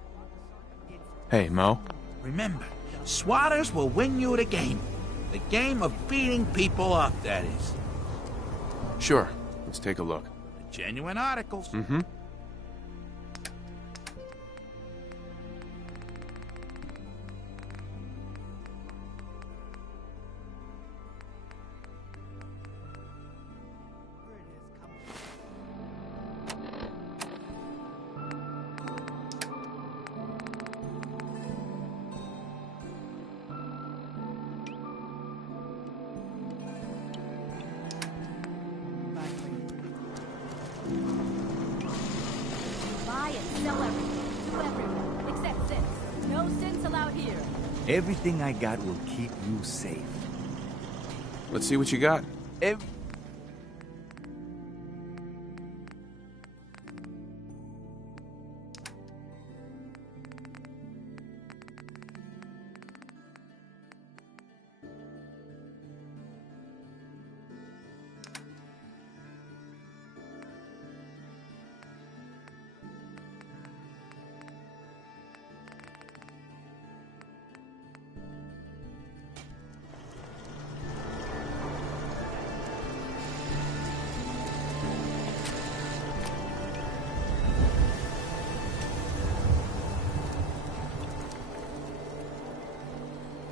Hey, Mo. Remember, swatters will win you the game. The game of beating people up, that is. Sure. Let's take a look. The genuine articles. Mm-hmm. Buy and sell everything. To everyone. Except sense. No sense allowed here. Everything I got will keep you safe. Let's see what you got.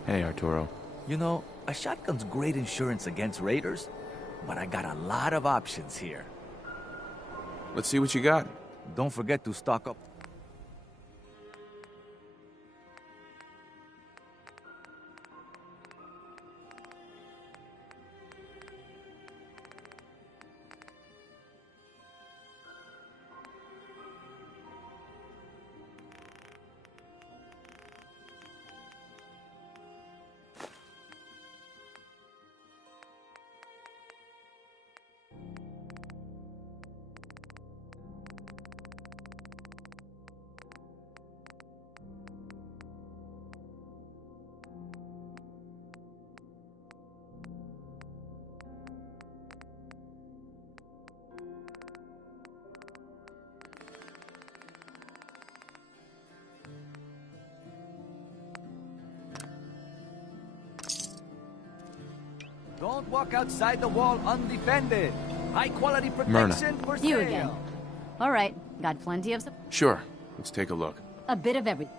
Hey, Arturo. You know, a shotgun's great insurance against raiders, but I got a lot of options here. Let's see what you got. Don't forget to stock up. Don't walk outside the wall undefended. High-quality Myrna. protection for You sale. again. All right, got plenty of... Sure. Let's take a look. A bit of everything.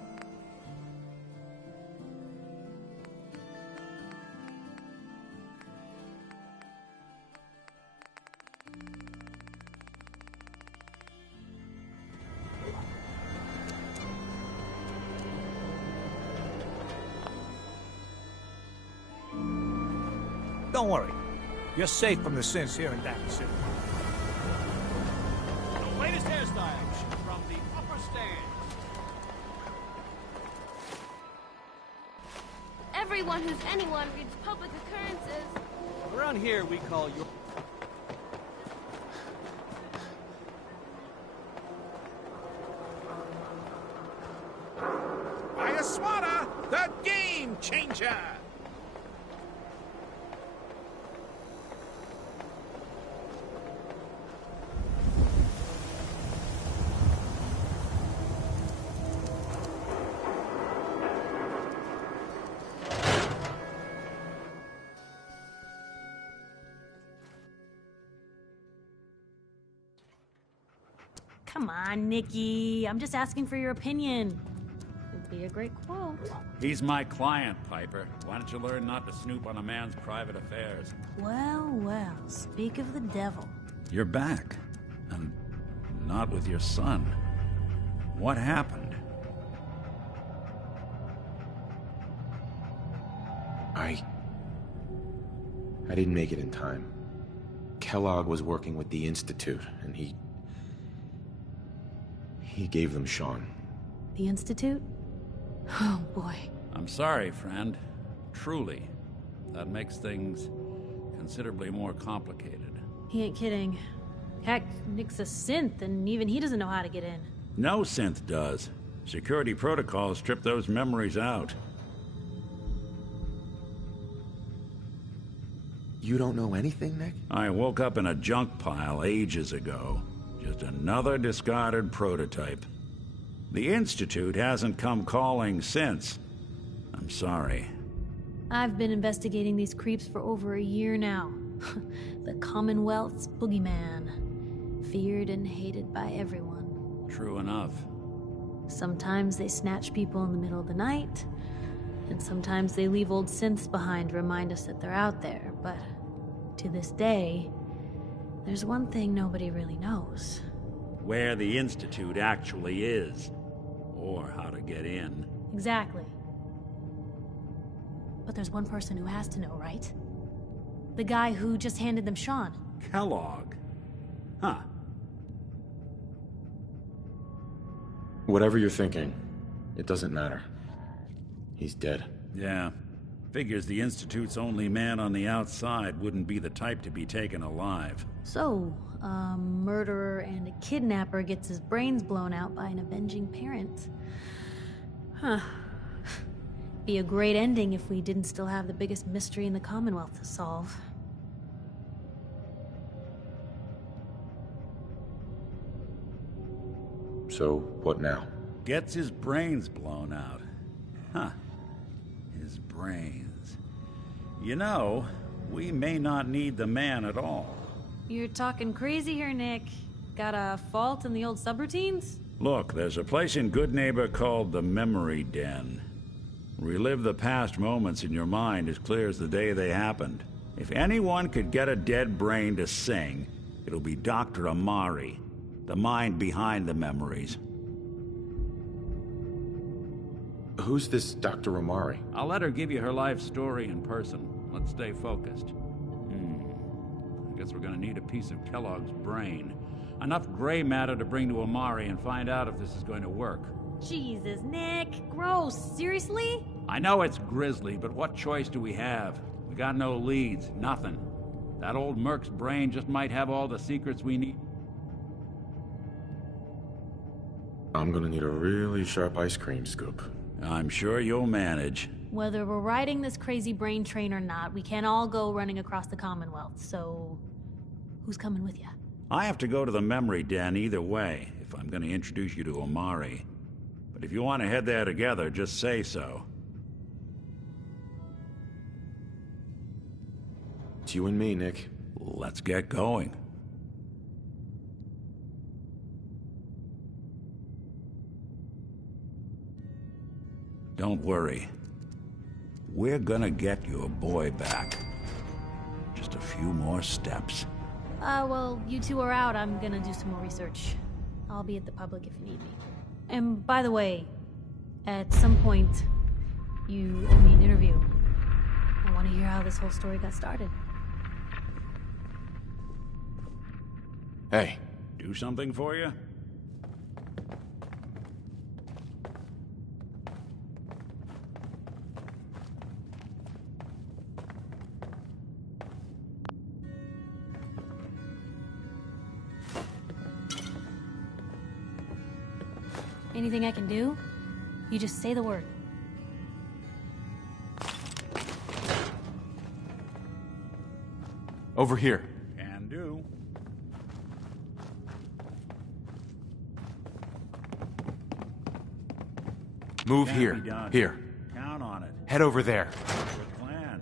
Don't worry. You're safe from the sins here in Diamond City. The latest hairstyles from the upper stands. Everyone who's anyone reads public occurrences. Around here, we call your... By a swatter, the game changer! Come on, Nikki. I'm just asking for your opinion. It'd be a great quote. He's my client, Piper. Why don't you learn not to snoop on a man's private affairs? Well, well, speak of the devil. You're back. And not with your son. What happened? I didn't make it in time. Kellogg was working with the Institute, and he gave them Sean. The Institute? Oh, boy. I'm sorry, friend. Truly. That makes things considerably more complicated. He ain't kidding. Heck, Nick's a synth, and even he doesn't know how to get in. No synth does. Security protocols strip those memories out. You don't know anything, Nick? I woke up in a junk pile ages ago. Just another discarded prototype. The Institute hasn't come calling since. I'm sorry. I've been investigating these creeps for over a year now. The Commonwealth's boogeyman. Feared and hated by everyone. True enough. Sometimes they snatch people in the middle of the night, and sometimes they leave old synths behind to remind us that they're out there, but to this day, there's one thing nobody really knows. Where the Institute actually is. Or how to get in. Exactly. But there's one person who has to know, right? The guy who just handed them Sean. Kellogg? Huh. Whatever you're thinking, it doesn't matter. He's dead. Yeah. Figures the Institute's only man on the outside wouldn't be the type to be taken alive. So, a murderer and a kidnapper gets his brains blown out by an avenging parent. Huh. Be a great ending if we didn't still have the biggest mystery in the Commonwealth to solve. So, what now? Gets his brains blown out. Huh. His brains. You know, we may not need the man at all. You're talking crazy here, Nick. Got a fault in the old subroutines? Look, there's a place in Good Neighbor called the Memory Den. Relive the past moments in your mind as clear as the day they happened. If anyone could get a dead brain to sing, it'll be Dr. Amari, the mind behind the memories. Who's this Dr. Amari? I'll let her give you her life story in person. Let's stay focused. I guess we're gonna need a piece of Kellogg's brain. Enough gray matter to bring to Amari and find out if this is going to work. Jesus, Nick. Gross. Seriously? I know it's grisly, but what choice do we have? We got no leads, nothing. That old Merc's brain just might have all the secrets we need. I'm gonna need a really sharp ice cream scoop. I'm sure you'll manage. Whether we're riding this crazy brain train or not, we can't all go running across the Commonwealth, so... who's coming with you? I have to go to the Memory Den either way, if I'm going to introduce you to Amari. But if you want to head there together, just say so. It's you and me, Nick. Let's get going. Don't worry. We're gonna get your boy back. Just a few more steps. Well, you two are out. I'm gonna do some more research. I'll be at the public if you need me. And by the way, at some point, you owe me an interview. I want to hear how this whole story got started. Hey. Do something for you? Anything I can do? You just say the word. Over here. Can do. Move Can't here. be done. Here. Count on it. Head over there. Good plan.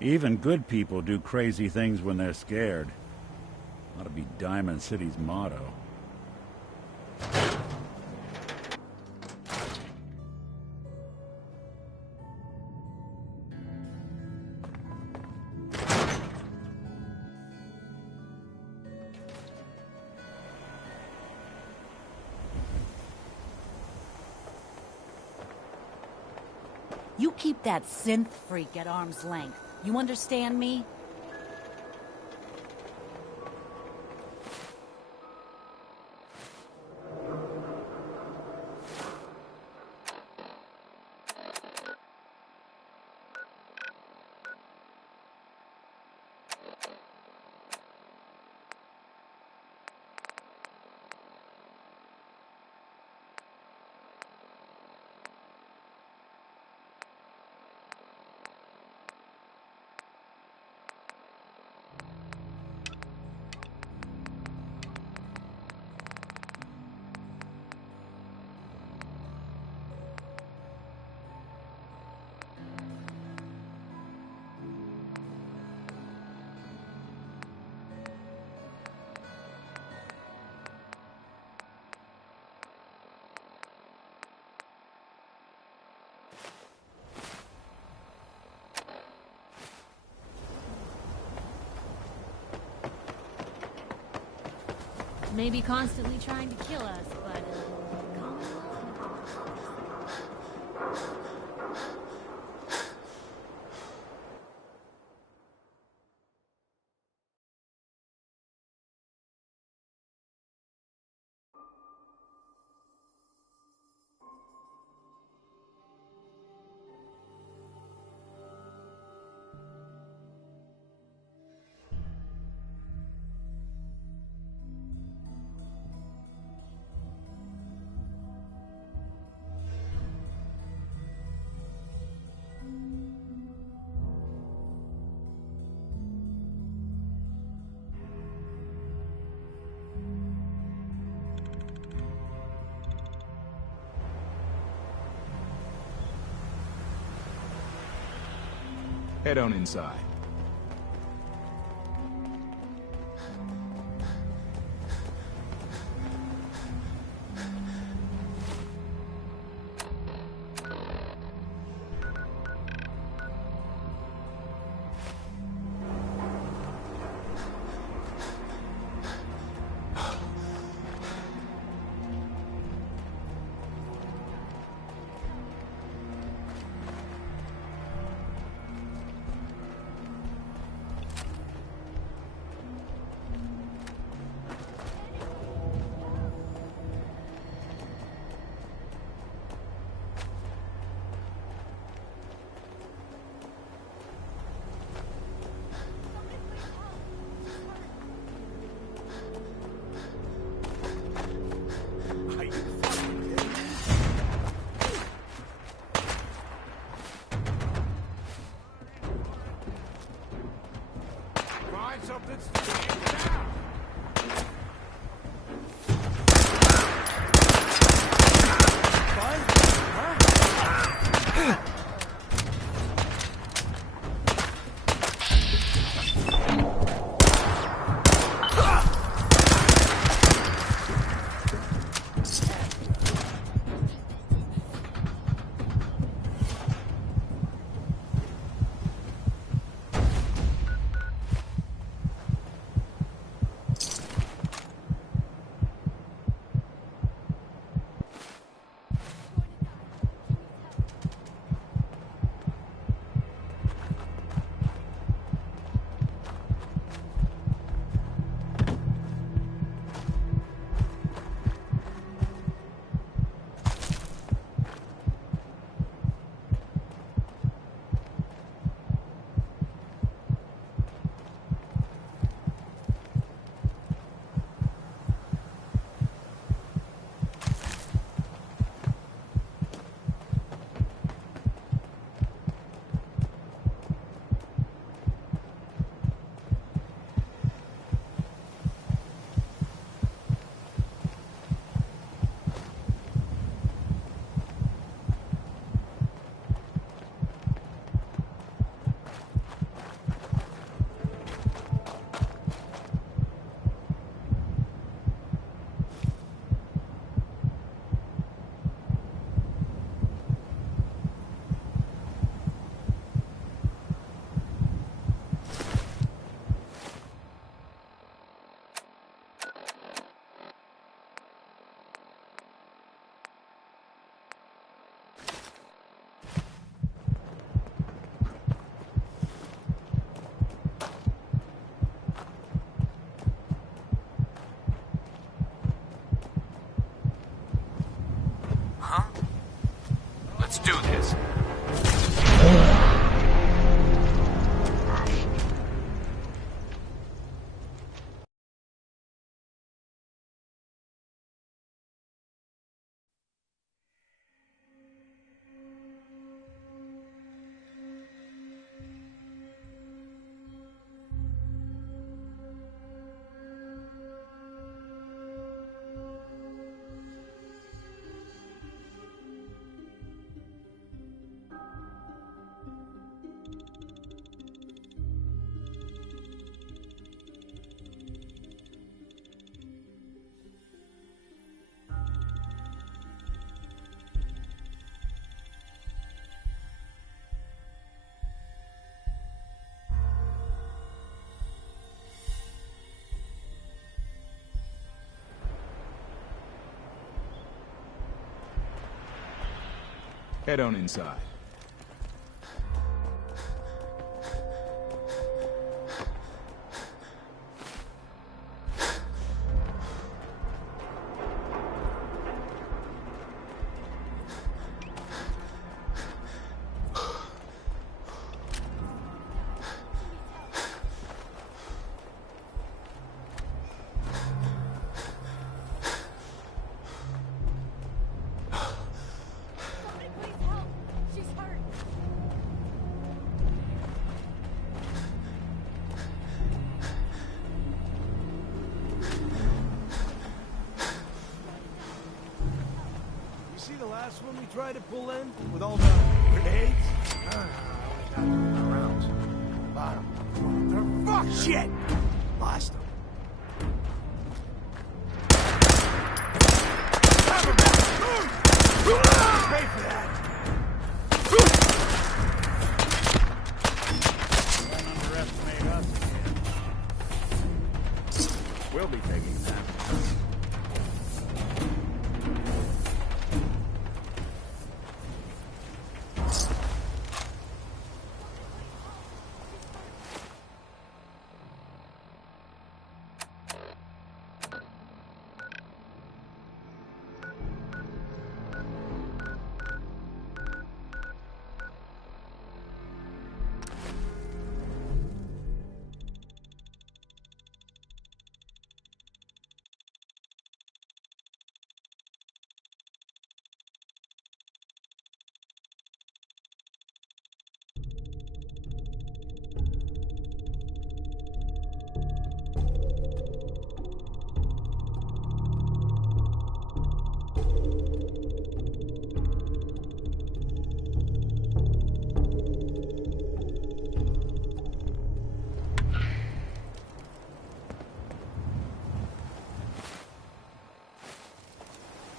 Even good people do crazy things when they're scared. Ought to be Diamond City's motto. You keep that synth freak at arm's length. You understand me? Maybe constantly trying to kill us, but Head on inside. Head on inside. When we tried to pull in with all the grenades? We got rounds. Bottom. Fuck shit! Lost them. Pay for that. Don't underestimate us again. We'll be taking that.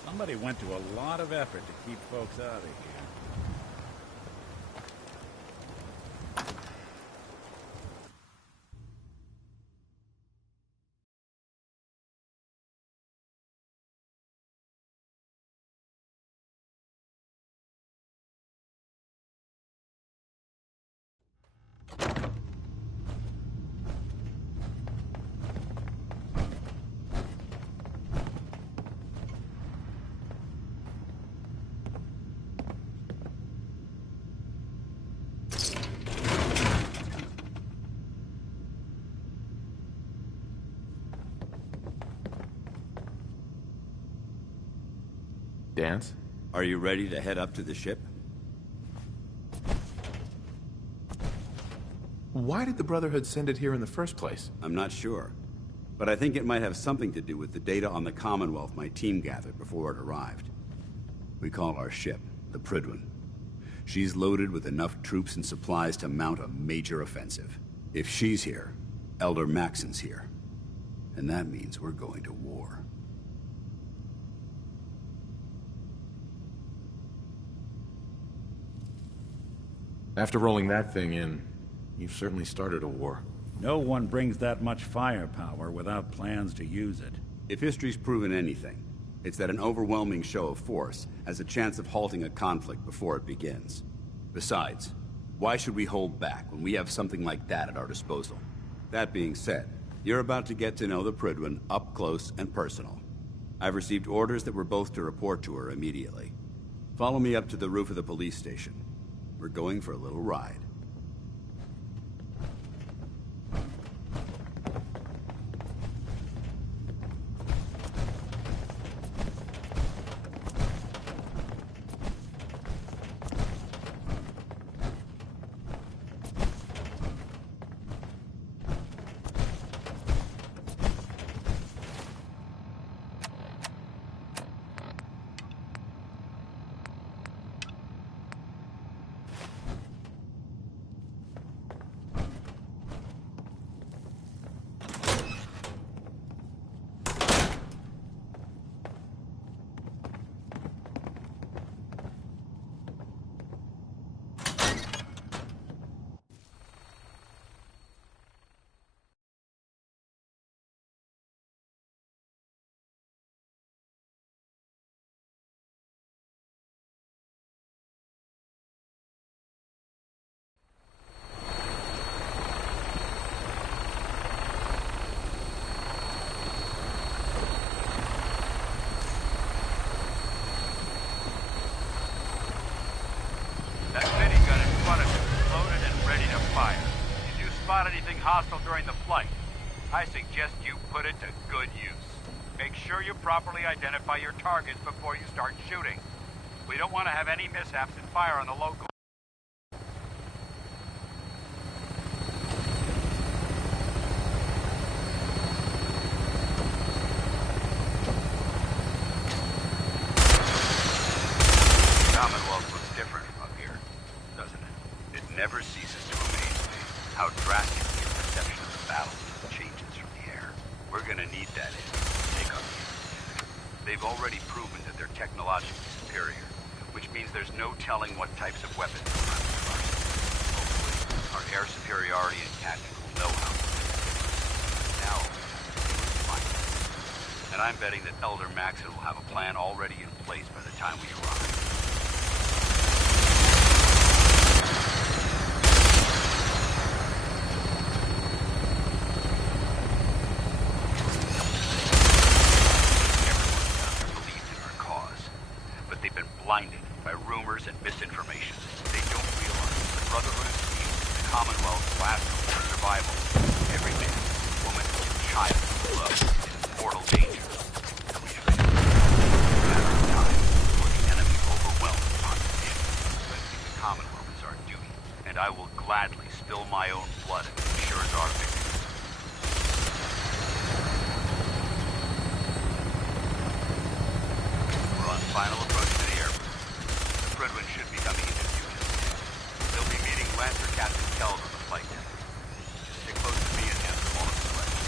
Somebody went to a lot of effort to keep folks out of here. Dance? Are you ready to head up to the ship? Why did the Brotherhood send it here in the first place? I'm not sure. But I think it might have something to do with the data on the Commonwealth my team gathered before it arrived. We call our ship the Prydwen. She's loaded with enough troops and supplies to mount a major offensive. If she's here, Elder Maxon's here. And that means we're going to war. After rolling that thing in, you've certainly started a war. No one brings that much firepower without plans to use it. If history's proven anything, it's that an overwhelming show of force has a chance of halting a conflict before it begins. Besides, why should we hold back when we have something like that at our disposal? That being said, you're about to get to know the Prydwen up close and personal. I've received orders that we're both to report to her immediately. Follow me up to the roof of the police station. We're going for a little ride. I suggest you put it to good use. Make sure you properly identify your targets before you start shooting. We don't want to have any mishaps and fire on the local. Commonwealth looks different from up here, doesn't it? It never ceases to amaze me how drastically your perception of the battlefield changes from the air. We're gonna need that in to take on the enemy. They've already proven that they're technologically superior, which means there's no telling what types of weapons will run their arsenal. Hopefully, our air superiority and tactical know-how will take us. Now, we're fine. And I'm betting that Elder Maxon will have a plan already in place by the time we arrive. Blinded by rumors and misinformation. They don't realize the Brotherhood of Steel is the Commonwealth's last hope for survival. Every man, woman, child, love, is in mortal danger. And we have been a matter of time before the enemy overwhelms upon the city. Defending the Commonwealth is our duty, and I will gladly spill my own blood if it ensures our victory. We're on final approach to the airport. Fredwin should be coming into view in a minute. They'll be meeting Lancer Captain Keld on the flight deck. Just stick close to me and answer all of the questions.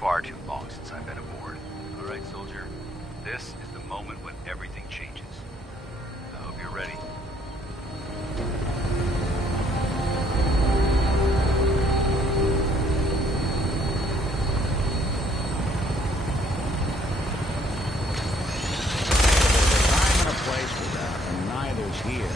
Far too long since I've been aboard. All right, soldier. This is the moment when everything changes. I hope you're ready. I'm in a place for that, and neither's here.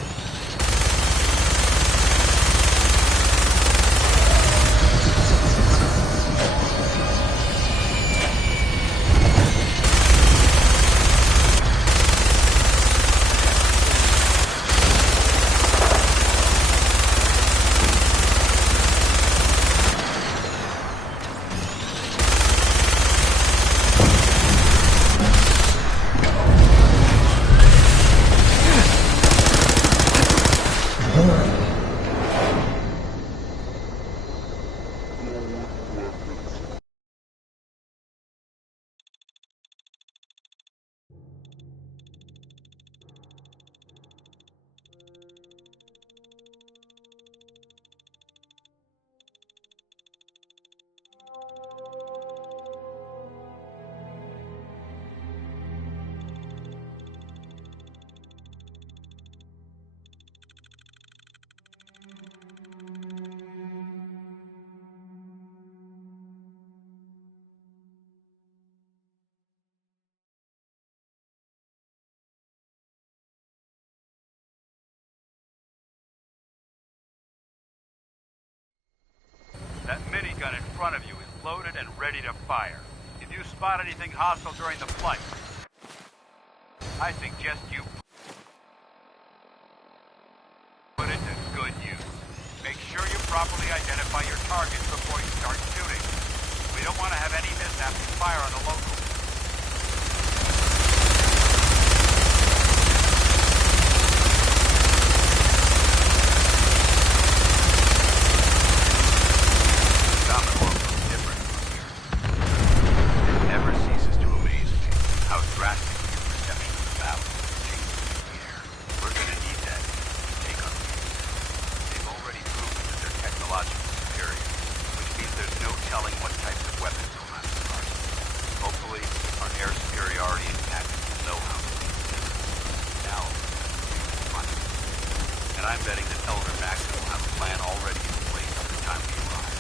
That minigun in front of you is loaded and ready to fire. If you spot anything hostile during the flight, I suggest you put it to good use. Make sure you properly identify your targets before you start shooting. We don't want to have any mishaps and fire on the locals. betting that Elder Maxon will have a plan already in place by the time we arrive.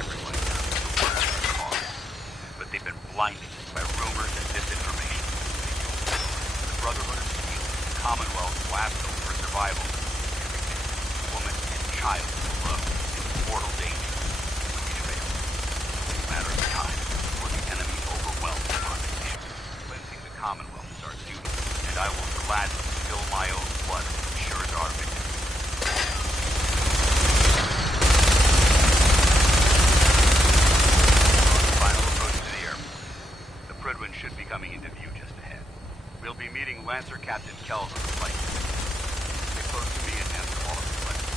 Everyone down to the word of the cause, but they've been blinded by rumors and disinformation. The Brotherhood of Steel, the Commonwealth's last hope for survival. Everything, woman and child below, in mortal danger. We fail. It's a matter of time before the enemy overwhelms our nation. Cleansing the Commonwealth is our duty, and I will gladly spill my own blood to ensure our victory. Final approach to the airport. The Prydwen should be coming into view just ahead. We'll be meeting Lancer Captain Kells on the flight. Stay close to me and answer all of the questions.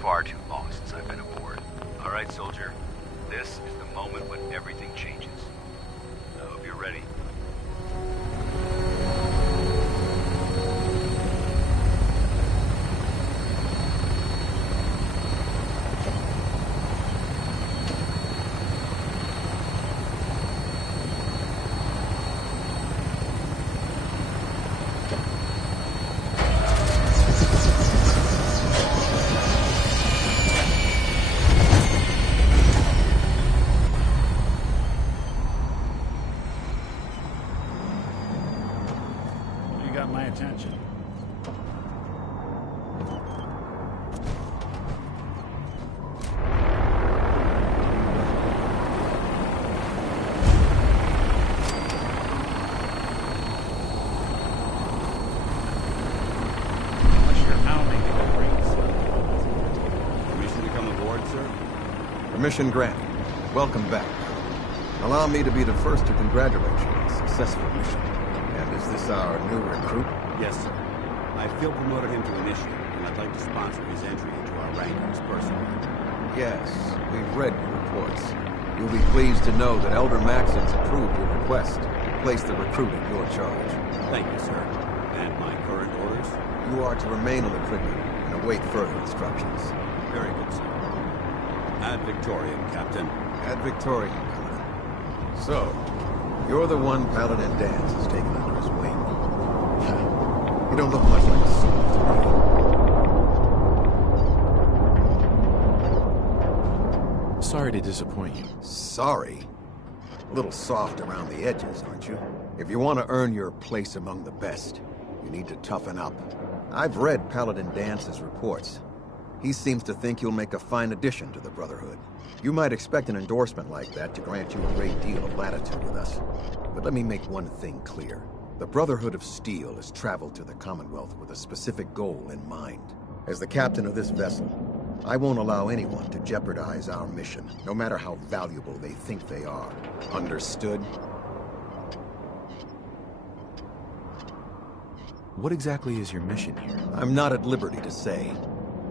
Far too long since I've been aboard. All right, soldier. This is the moment when everything changes. I hope you're ready. My attention. Permission to come aboard, sir? Permission granted. Welcome back. Allow me to be the first to congratulate you on a successful mission. And is this our new recruit? Yes, sir. I feel promoted him to initiate, and I'd like to sponsor his entry into our rankings personally. Yes, we've read your reports. You'll be pleased to know that Elder Maxon's approved your request to place the recruit in your charge. Thank you, sir. And my current orders? You are to remain on the Prydwen and await further instructions. Very good, sir. Ad Victoriam, Captain. Ad Victoriam, Colonel. So, you're the one Paladin Danse has taken under his wing. You don't look much like a soldier to me. sorry to disappoint you. Sorry? A little soft around the edges, aren't you? If you want to earn your place among the best, you need to toughen up. I've read Paladin Dance's reports. He seems to think you'll make a fine addition to the Brotherhood. You might expect an endorsement like that to grant you a great deal of latitude with us. But let me make one thing clear. The Brotherhood of Steel has traveled to the Commonwealth with a specific goal in mind. As the captain of this vessel, I won't allow anyone to jeopardize our mission, no matter how valuable they think they are. Understood? What exactly is your mission here? I'm not at liberty to say.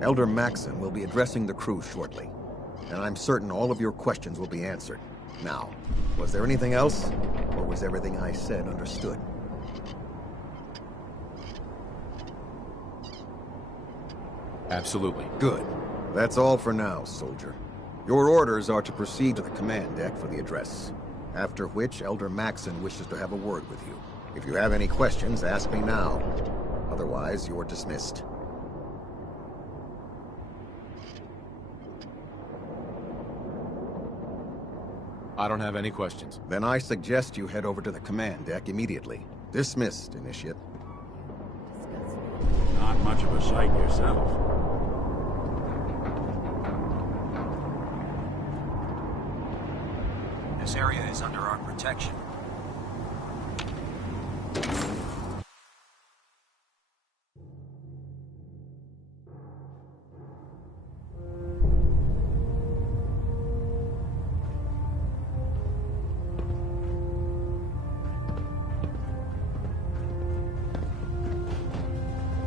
Elder Maxon will be addressing the crew shortly, and I'm certain all of your questions will be answered. Now, was there anything else, or was everything I said understood? Absolutely. Good. That's all for now, soldier. Your orders are to proceed to the command deck for the address, after which Elder Maxon wishes to have a word with you. If you have any questions, ask me now. Otherwise, you're dismissed. I don't have any questions. Then I suggest you head over to the command deck immediately. Dismissed, Initiate. Not much of a sight yourself. This area is under our protection.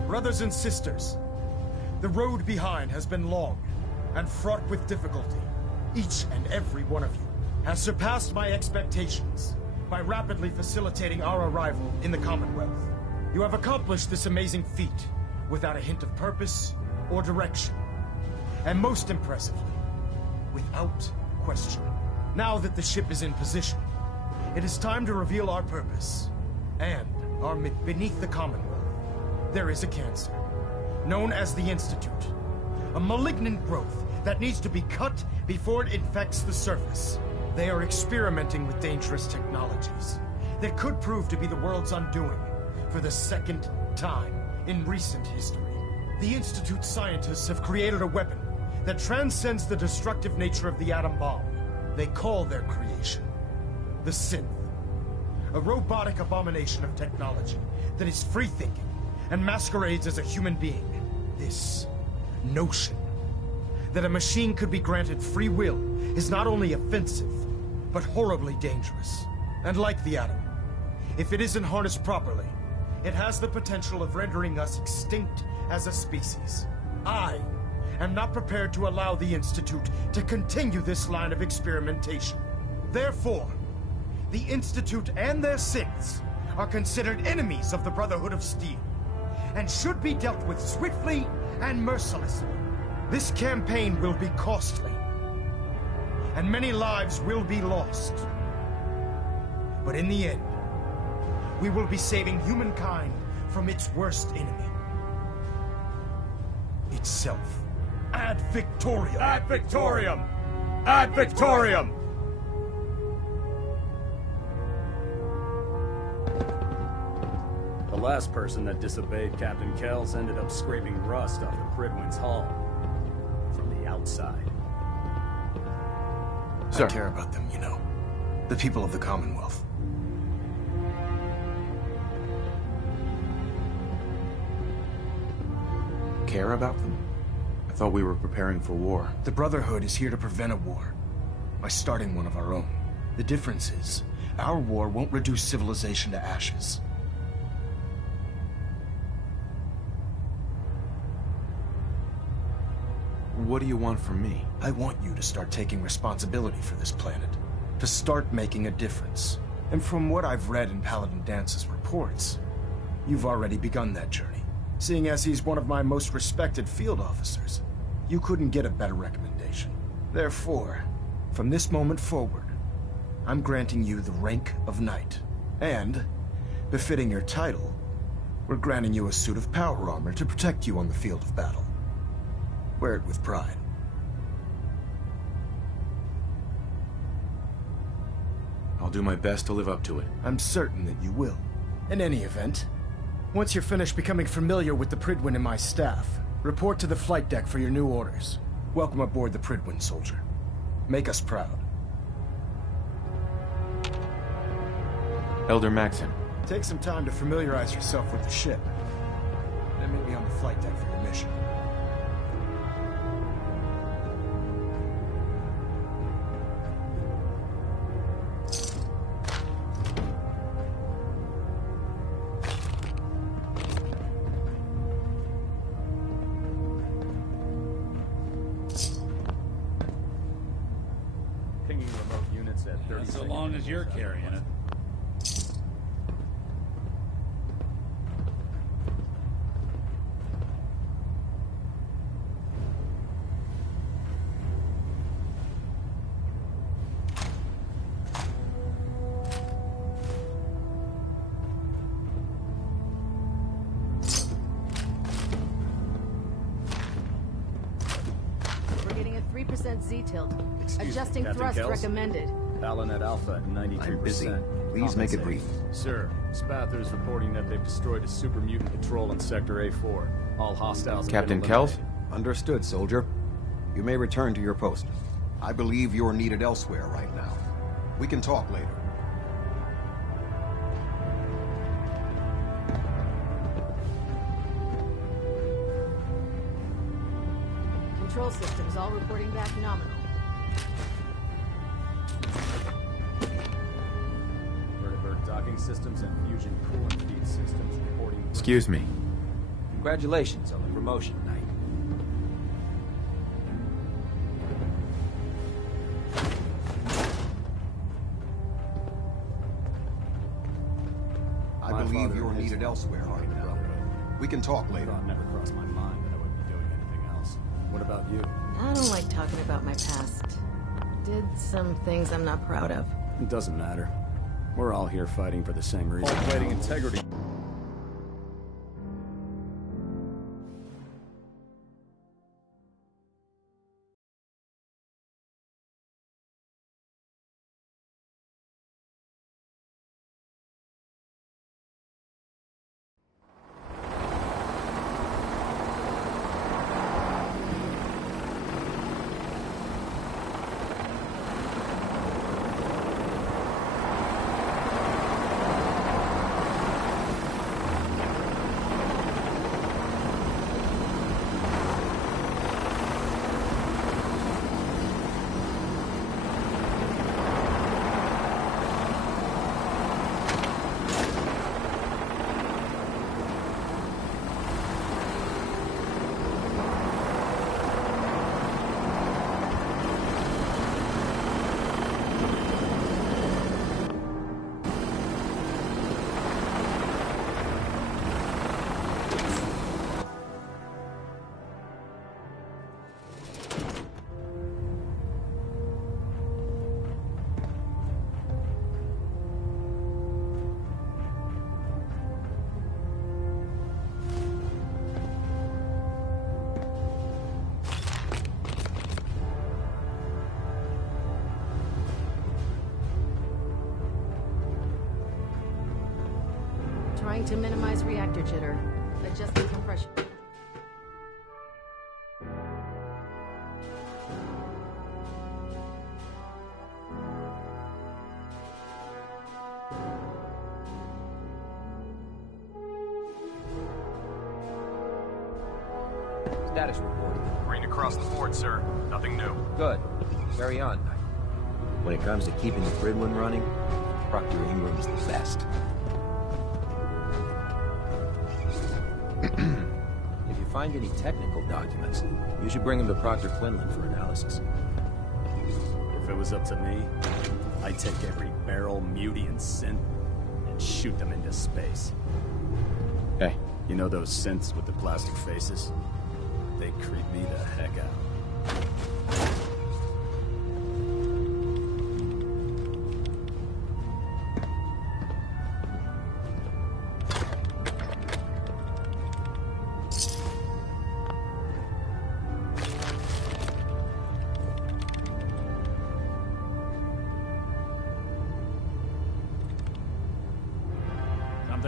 Brothers and sisters, the road behind has been long and fraught with difficulty. Each and every one of you has surpassed my expectations by rapidly facilitating our arrival in the Commonwealth. You have accomplished this amazing feat without a hint of purpose or direction. And most impressively, without question. Now that the ship is in position, it is time to reveal our purpose and our beneath the Commonwealth. There is a cancer, known as the Institute. A malignant growth that needs to be cut before it infects the surface. They are experimenting with dangerous technologies that could prove to be the world's undoing for the second time in recent history. The Institute scientists have created a weapon that transcends the destructive nature of the atom bomb. They call their creation the Synth. A robotic abomination of technology that is free-thinking and masquerades as a human being. This notion that a machine could be granted free will is not only offensive, but horribly dangerous. And like the atom, if it isn't harnessed properly, it has the potential of rendering us extinct as a species. I am not prepared to allow the Institute to continue this line of experimentation. Therefore, the Institute and their synths are considered enemies of the Brotherhood of Steel, and should be dealt with swiftly and mercilessly. This campaign will be costly, and many lives will be lost. But in the end, we will be saving humankind from its worst enemy. Itself. Ad Victoriam! Ad Victoriam! Ad Victoriam! The last person that disobeyed Captain Kells ended up scraping rust off the Pridwin's hull. From the outside. I care about them, you know. The people of the Commonwealth. Care about them? I thought we were preparing for war. The Brotherhood is here to prevent a war by starting one of our own. The difference is, our war won't reduce civilization to ashes. What do you want from me? I want you to start taking responsibility for this planet. To start making a difference. And from what I've read in Paladin Dance's reports, you've already begun that journey. Seeing as he's one of my most respected field officers, you couldn't get a better recommendation. Therefore, from this moment forward, I'm granting you the rank of Knight. And, befitting your title, we're granting you a suit of power armor to protect you on the field of battle. Wear it with pride. do my best to live up to it. I'm certain that you will. In any event, once you're finished becoming familiar with the Pridwin and my staff, report to the flight deck for your new orders. Welcome aboard the Pridwin, soldier. Make us proud. Elder Maxon. Take some time to familiarize yourself with the ship. Then meet me on the flight deck for your mission. Pinging remote units at 30 So long as you're carrying it. We're getting a 3% Z-tilt. Adjusting Captain thrust Kells? recommended. Ballon at Alpha at 93%. I'm busy. Please make it brief. Sir, Spather's reporting that they've destroyed a super mutant patrol in Sector A4. All hostiles have Captain been Kells? eliminated. Understood, soldier. You may return to your post. I believe you're needed elsewhere right now. We can talk later. Control systems all reporting back nominal. Vertibird docking systems and fusion coolant feed systems reporting... Excuse me. Congratulations on the promotion, Knight. I believe you're needed elsewhere right now. We can talk later. Thought never crossed my mind that I would be doing anything else. What about you? I don't like talking about my past. Did some things I'm not proud of. It doesn't matter. We're all here fighting for the same reason. Fighting integrity. Trying to minimize reactor jitter. Adjusting compression. Status report. Green across the board, sir. Nothing new. Good. Carry on, Knight. When it comes to keeping the Pridwin running, Proctor Ingram's the best. If you find any technical documents, you should bring them to Proctor Quinlan for analysis. If it was up to me, I'd take every barrel, mutie, and synth and shoot them into space. Hey. You know those synths with the plastic faces? They creep me the heck out.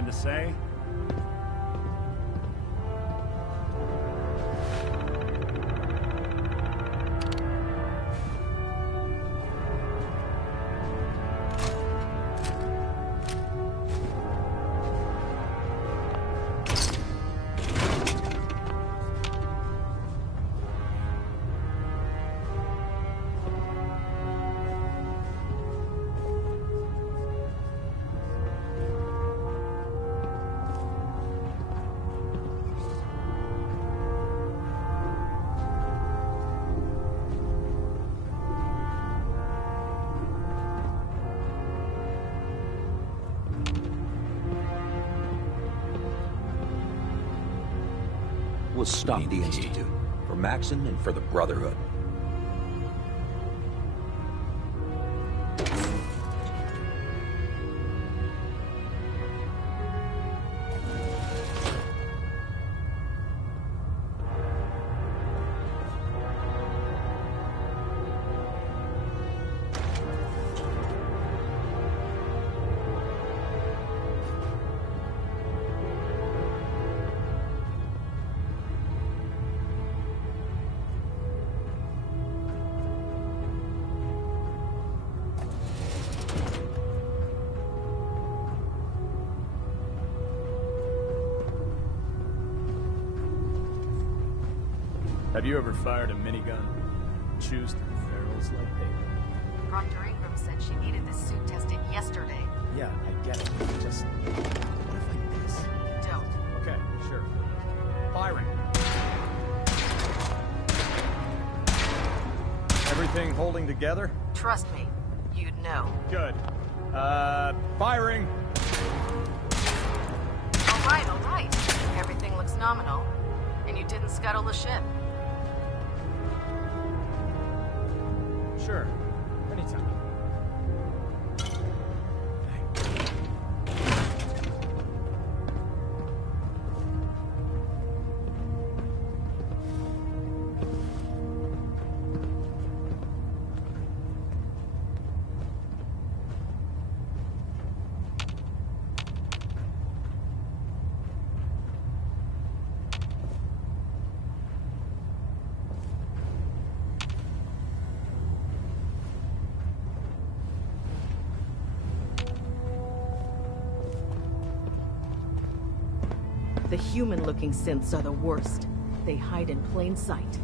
to say? We'll stop the Institute. For Maxon and for the Brotherhood. Have you ever fired a minigun? Chews through barrels like paper. Proctor Ingram said she needed this suit tested yesterday. Yeah, I get it. Just... what if I miss? Don't. Okay, sure. Firing. Everything holding together? Trust me, you'd know. Good. Firing! All right. Everything looks nominal. And you didn't scuttle the ship. Sure. Anytime. The human-looking synths are the worst. They hide in plain sight.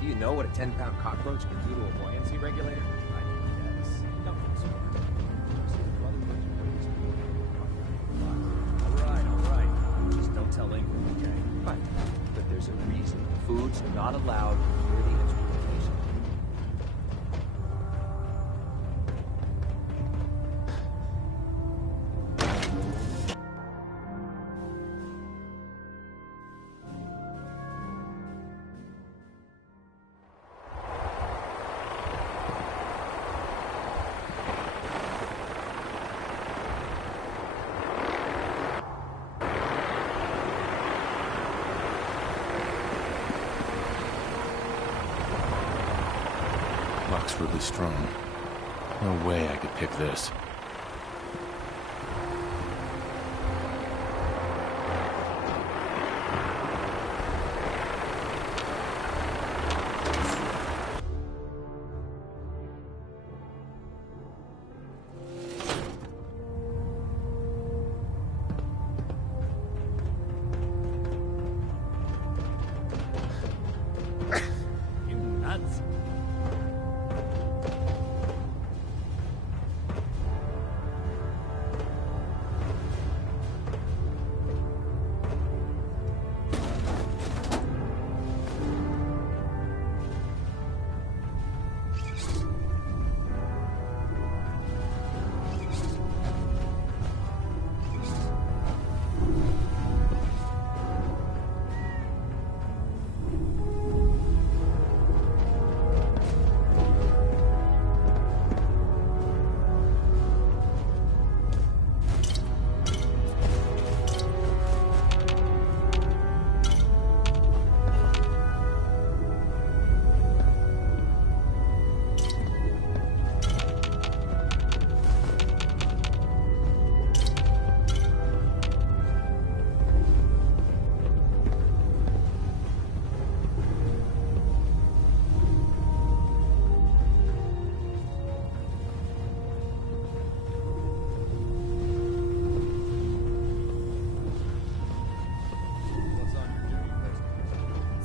Do you know what a 10-pound cockroach can do to a buoyancy regulator? I guess. All right. Just don't tell Ingram, okay? Fine. But there's a reason food's not allowed near the instrumentation. Lock's really strong. No way I could pick this. You nuts.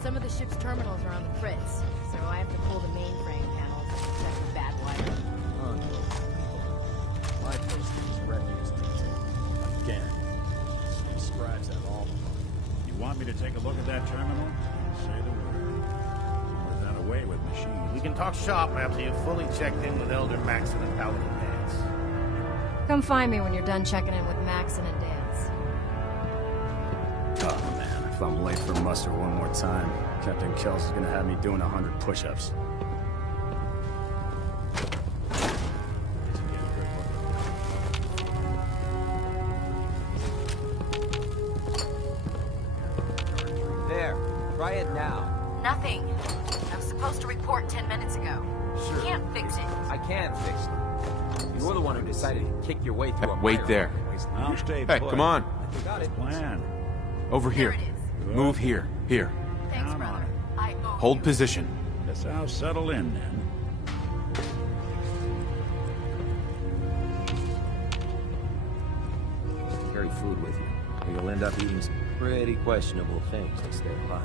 Some of the ship's terminals are on the fritz, so I have to pull the mainframe panels and check the bad wire. My place is refuse detail. Again. Some scribes have all of them. You want me to take a look at that terminal? Say the word. Or is that away with machines? We can talk shop after you've fully checked in with Elder Maxon and Paladin Dance. Come find me when you're done checking in with Maxon and Dance. Oh man, if I'm late for muster one more time, Captain Kells is gonna have me doing 100 push-ups. There. Try it now. Nothing. I was supposed to report 10 minutes ago. Sure. You can't fix it. I can fix it. You're the one who decided to kick your way through a Wait fire. there. I'll stay Hey, put. come on. Got it. Plan. Over here. Move here. Here. Thanks, brother. I owe Hold you. position. Guess I'll settle in then. Carry food with you, or you'll end up eating some pretty questionable things to stay alive.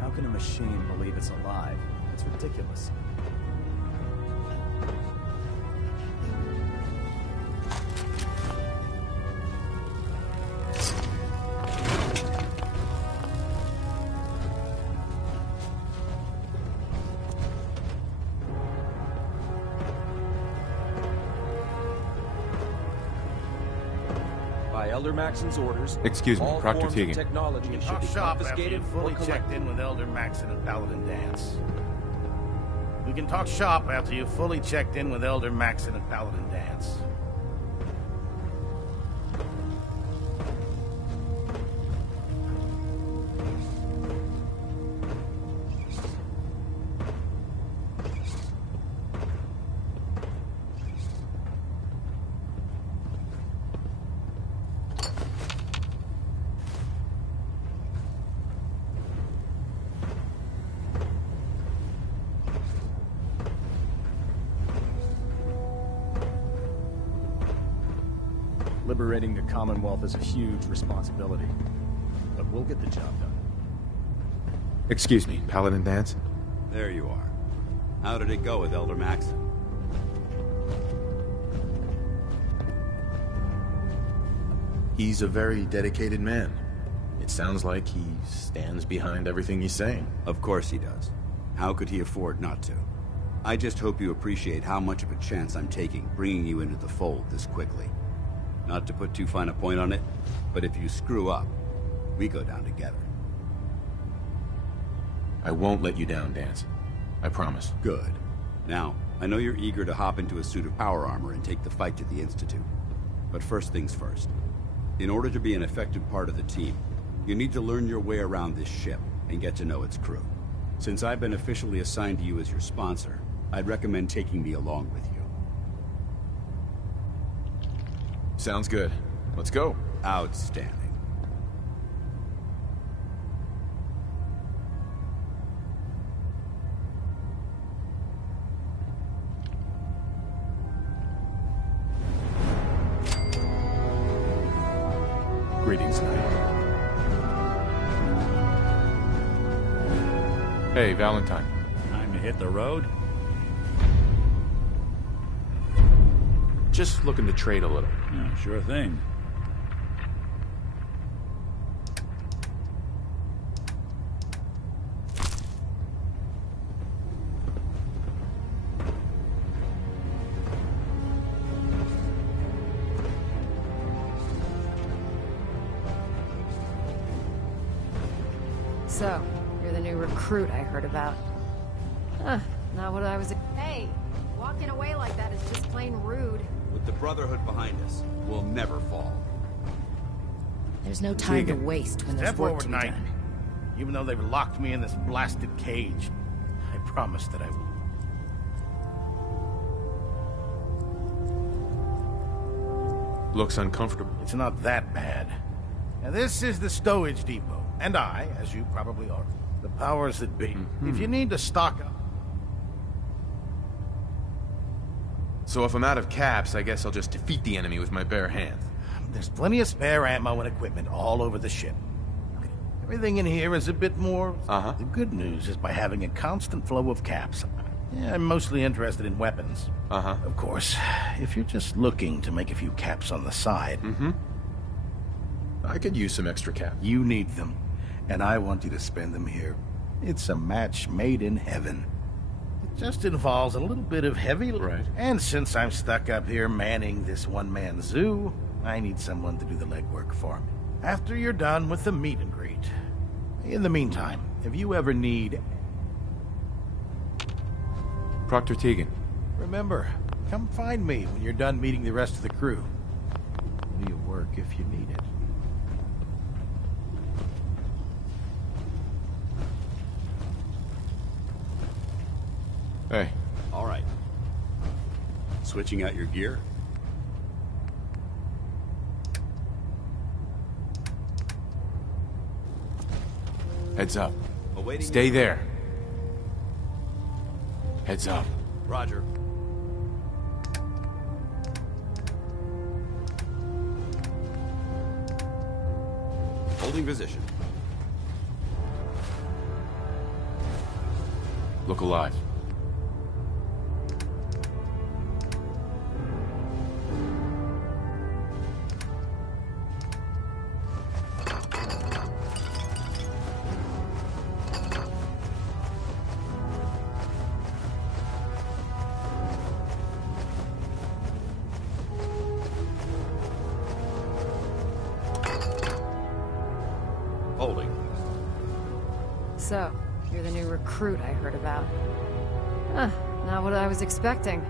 How can a machine believe it's alive? It's ridiculous. By Elder Maxon's orders, Excuse me, all Proctor forms Teagan. of technology We can should talk be shop after confiscated you've or fully collected. checked in with Elder Maxon and Paladin Dance. We can talk shop after you've fully checked in with Elder Maxon and Paladin Dance. Liberating the Commonwealth is a huge responsibility, but we'll get the job done. Excuse me, Paladin Dance? There you are. How did it go with Elder Maxon? He's a very dedicated man. It sounds like he stands behind everything he's saying. Of course he does. How could he afford not to? I just hope you appreciate how much of a chance I'm taking bringing you into the fold this quickly. Not to put too fine a point on it, but if you screw up, we go down together. I won't let you down, Dance. I promise. Good. Now, I know you're eager to hop into a suit of power armor and take the fight to the Institute. But first things first. In order to be an effective part of the team, you need to learn your way around this ship and get to know its crew. Since I've been officially assigned to you as your sponsor, I'd recommend taking me along with you. Sounds good. Let's go. Outstanding. Greetings, Knight. Hey, Valentine. Time to hit the road? Just looking to trade a little. Yeah, sure thing. So, you're the new recruit I heard about. Huh, not what I was... Hey, walking away like that is just plain rude. With the Brotherhood behind us, we'll never fall. There's no time to waste when there's Step work forward, to be Knight. done. Even though they've locked me in this blasted cage, I promise that I will. Looks uncomfortable. It's not that bad. Now, this is the stowage depot, and I, as you probably are, the powers that be. If you need to stock up... So if I'm out of caps, I guess I'll just defeat the enemy with my bare hands. There's plenty of spare ammo and equipment all over the ship. Everything in here is a bit more... The good news is by having a constant flow of caps. Yeah, I'm mostly interested in weapons. Of course, if you're just looking to make a few caps on the side... I could use some extra caps. You need them, and I want you to spend them here. It's a match made in heaven. It just involves a little bit of heavy... Right. And since I'm stuck up here manning this one-man zoo, I need someone to do the legwork for me. After you're done with the meet and greet. In the meantime, if you ever need... Proctor Tegan. Remember, come find me when you're done meeting the rest of the crew. Plenty of work if you need it. Hey. All right. Switching out your gear? Heads up. Awaiting Stay you. there. Heads up. Roger. Holding position. Look alive. Holding. So, you're the new recruit I heard about. Huh, not what I was expecting.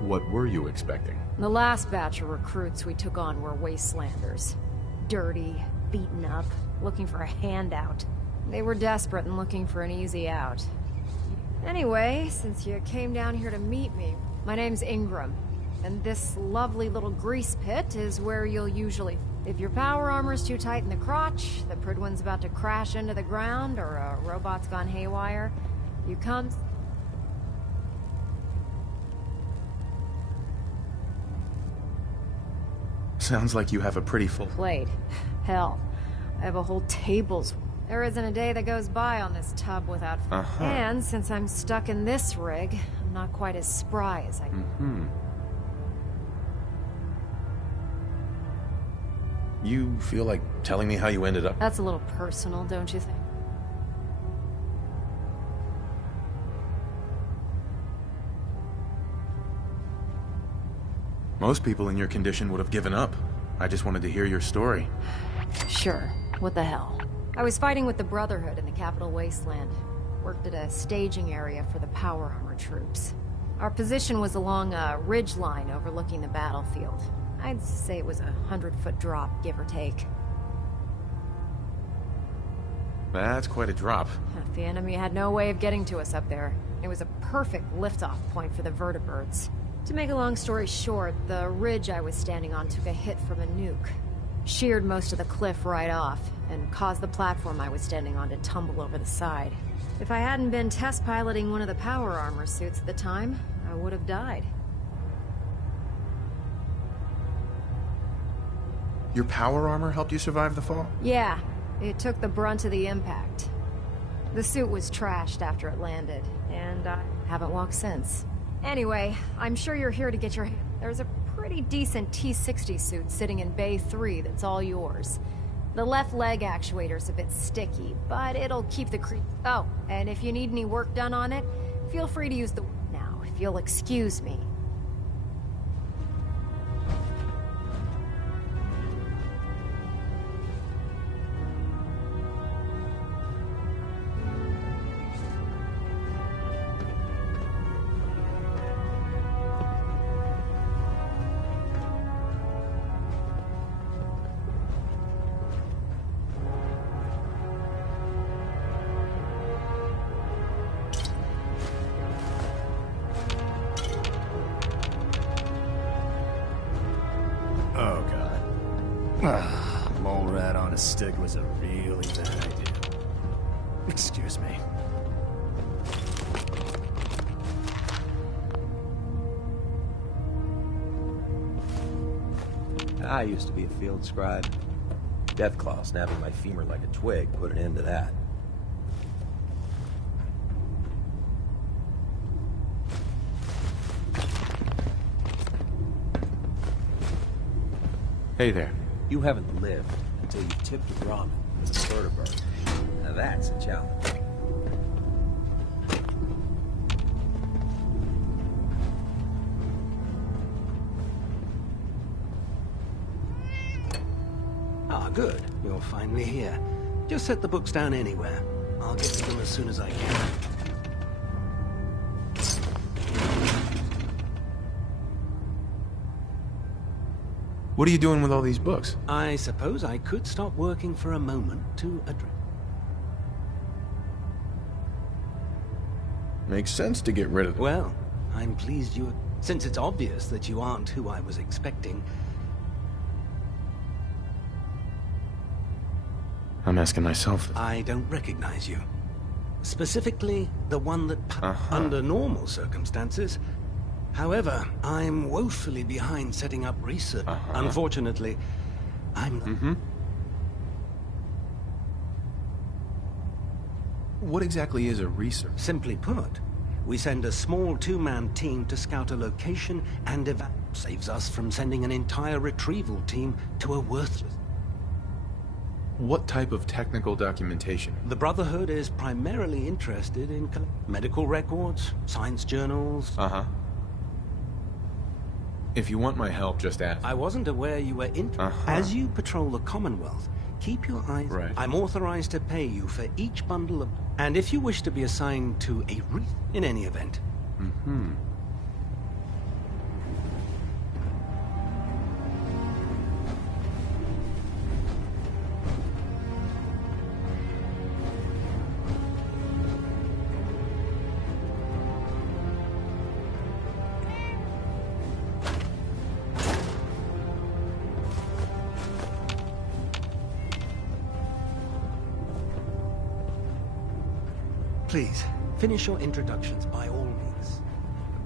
What were you expecting? The last batch of recruits we took on were wastelanders. Dirty, beaten up, looking for a handout. They were desperate and looking for an easy out. Anyway, since you came down here to meet me, my name's Ingram. And this lovely little grease pit is where you'll usually... If your power armor's too tight in the crotch, the Pridwin's about to crash into the ground, or a robot's gone haywire, you come... Sounds like you have a pretty full... plate. Hell, I have a whole table's... There isn't a day that goes by on this tub without... And since I'm stuck in this rig, I'm not quite as spry as I... You feel like telling me how you ended up? That's a little personal, don't you think? Most people in your condition would have given up. I just wanted to hear your story. Sure. What the hell? I was fighting with the Brotherhood in the capital wasteland. Worked at a staging area for the power armor troops. Our position was along a ridge line overlooking the battlefield. I'd say it was a 100-foot drop, give or take. That's quite a drop. The enemy had no way of getting to us up there. It was a perfect liftoff point for the vertibirds. To make a long story short, the ridge I was standing on took a hit from a nuke. Sheared most of the cliff right off, and caused the platform I was standing on to tumble over the side. If I hadn't been test piloting one of the power armor suits at the time, I would have died. Your power armor helped you survive the fall? Yeah, it took the brunt of the impact. The suit was trashed after it landed, and I haven't walked since. Anyway, I'm sure you're here to get your... There's a pretty decent T-60 suit sitting in Bay 3 that's all yours. The left leg actuator's a bit sticky, but it'll keep the creep... Oh, and if you need any work done on it, feel free to use the... Now, if you'll excuse me. stick was a really bad idea. Excuse me. I used to be a field scribe. Deathclaw snapping my femur like a twig put an end to that. Hey there. You haven't lived until you've tipped a ramen with a vertebrae. Now that's a challenge. Ah, good. You're finally here. Just set the books down anywhere. I'll get to them as soon as I can. What are you doing with all these books? I suppose I could stop working for a moment to address... Makes sense to get rid of them. Well, I'm pleased you... Since it's obvious that you aren't who I was expecting... I'm asking myself. I don't recognize you. Specifically, the one that... Under normal circumstances... However, I'm woefully behind setting up research. Unfortunately, I'm... What exactly is a research? Simply put, we send a small two-man team to scout a location and saves us from sending an entire retrieval team to a worthless... What type of technical documentation? The Brotherhood is primarily interested in medical records, science journals... If you want my help, just ask. I wasn't aware you were As you patrol the Commonwealth, keep your eyes... Right. I'm authorized to pay you for each bundle of... And if you wish to be assigned to a in any event... Please, finish your introductions by all means.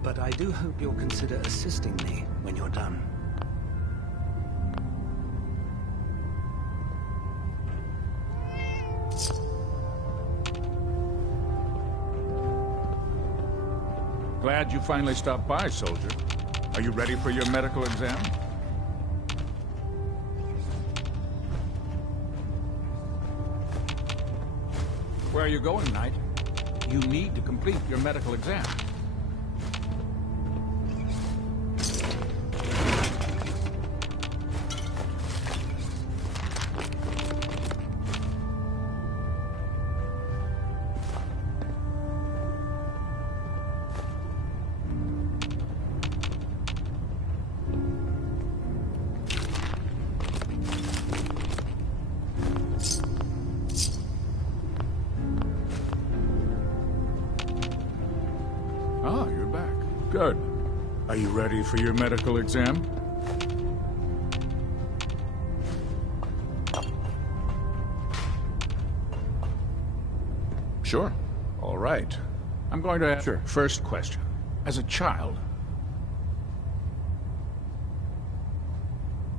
But I do hope you'll consider assisting me when you're done. Glad you finally stopped by, soldier. Are you ready for your medical exam? Where are you going, Knight? You need to complete your medical exam. Ah, you're back. Good. Are you ready for your medical exam? Sure. All right. I'm going to ask your first question. As a child...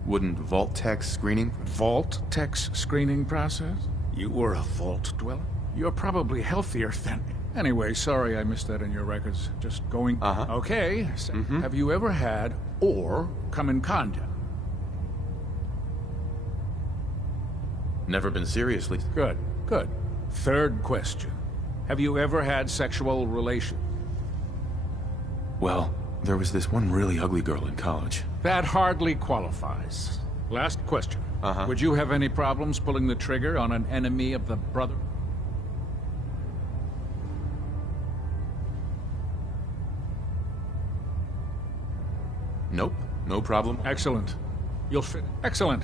Wouldn't vault tech screening... Vault tech screening process? You were a vault dweller? You're probably healthier than... Anyway, sorry I missed that in your records. Just going... Okay. So have you ever had or come in contact? Never been seriously. Good, good. Third question. Have you ever had sexual relations? Well, there was this one really ugly girl in college. That hardly qualifies. Last question. Would you have any problems pulling the trigger on an enemy of the brother? Nope, no problem. Excellent. You'll fit. Excellent.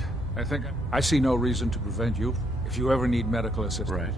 I see no reason to prevent you if you ever need medical assistance. Right.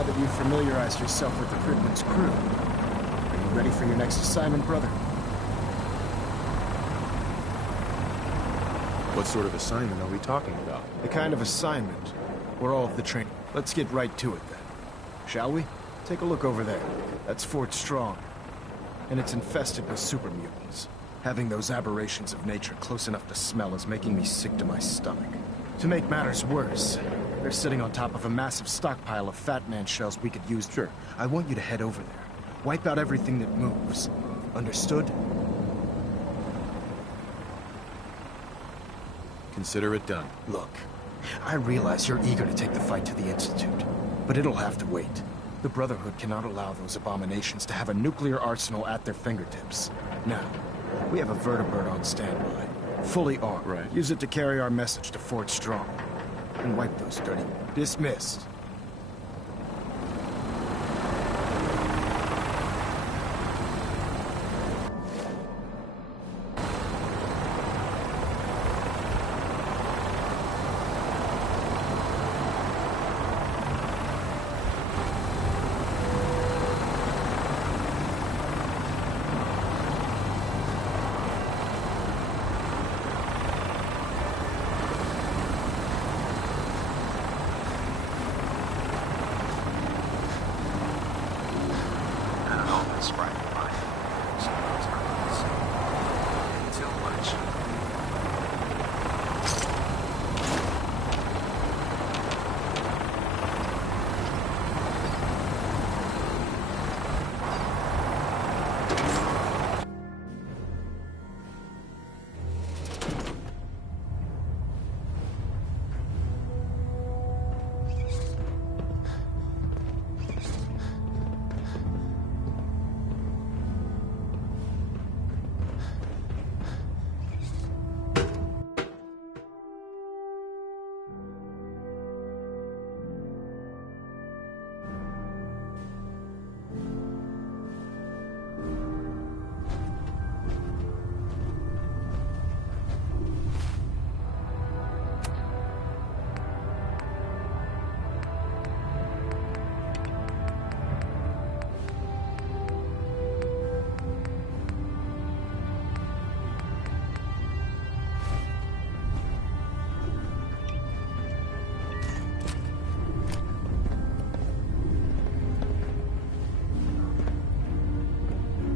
now that you've familiarized yourself with the Pridman's crew. Are you ready for your next assignment, brother? What sort of assignment are we talking about? The kind of assignment where all of the training. Let's get right to it then. Shall we? Take a look over there. That's Fort Strong. And it's infested with super mutants. Having those aberrations of nature close enough to smell is making me sick to my stomach. To make matters worse, they're sitting on top of a massive stockpile of Fat Man shells we could use. Sure. I want you to head over there. Wipe out everything that moves. Understood? Consider it done. Look, I realize you're eager to take the fight to the Institute, but it'll have to wait. The Brotherhood cannot allow those abominations to have a nuclear arsenal at their fingertips. Now, we have a vertibird on standby, fully armed. Right. Use it to carry our message to Fort Strong. And wipe those dirty... Dismissed.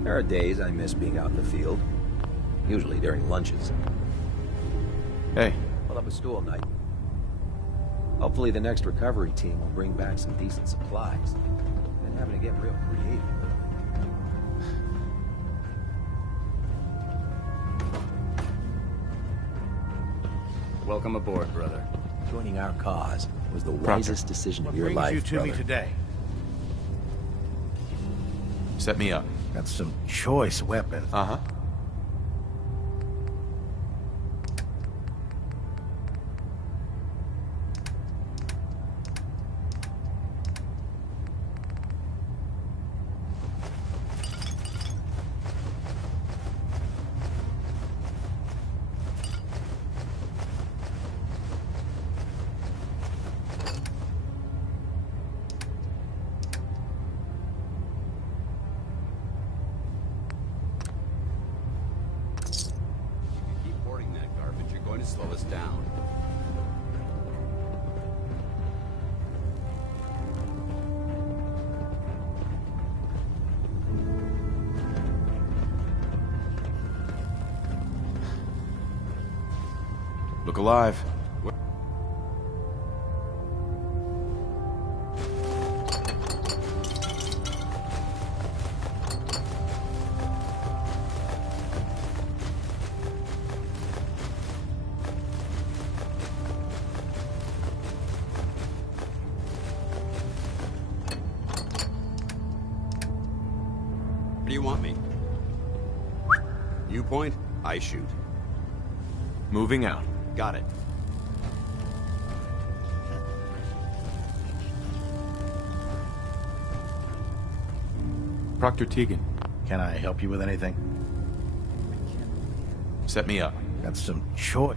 There are days I miss being out in the field. Usually during lunches. Hey. Pull up a stool, Knight. Hopefully the next recovery team will bring back some decent supplies. Been having to get real creative. Welcome aboard, brother. Joining our cause was the wisest decision of your life, brother. What brings you to me today? Set me up. Got some choice weapons. Uh-huh. Slow us down. Look alive. Where do you want me? You point, I shoot. Moving out. Got it. Proctor Tegan. Can I help you with anything? Set me up. Got some choice.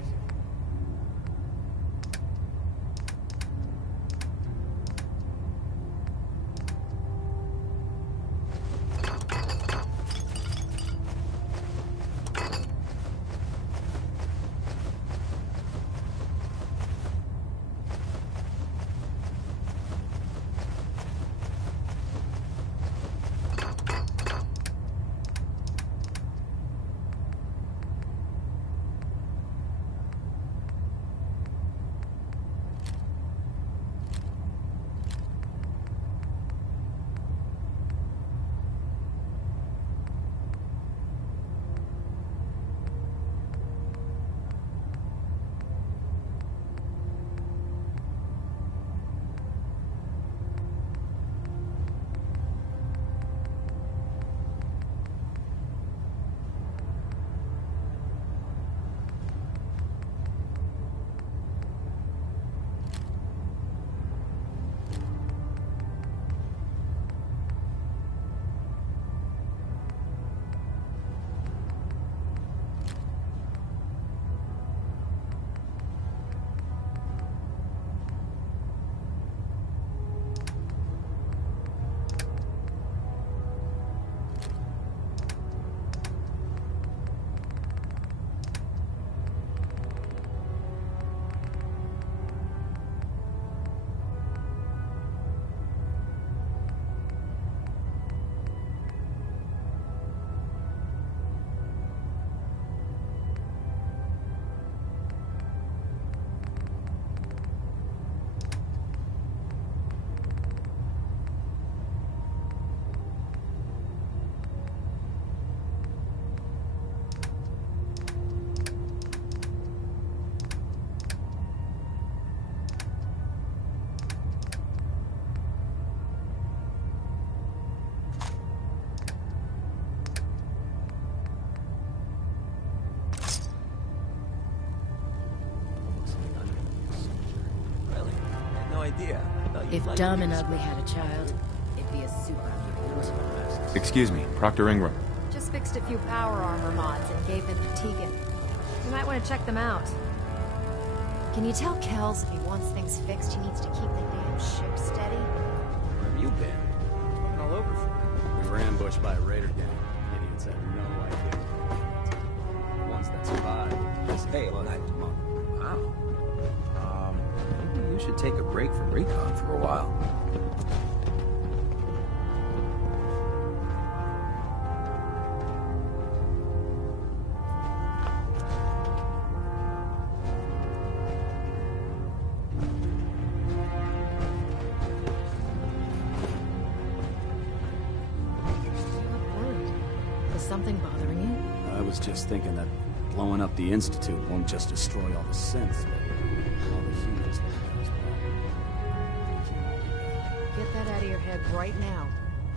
idea. If Dumb and Ugly had a child, it'd be a super mutant. Excuse me, Proctor Ingram. Just fixed a few power armor mods and gave them to Tegan. You might want to check them out. Can you tell Kells if he wants things fixed, he needs to keep the damn ship steady? Where have you been? Looking all over for me. We were ambushed by a raider gang. Idiots had no idea. The ones that survived. Hey, well, wow. Maybe you should take a break from recon for a while. Something bothering you? I was just thinking that blowing up the Institute won't just destroy all the synths, but all the humans that it does. Get that out of your head right now.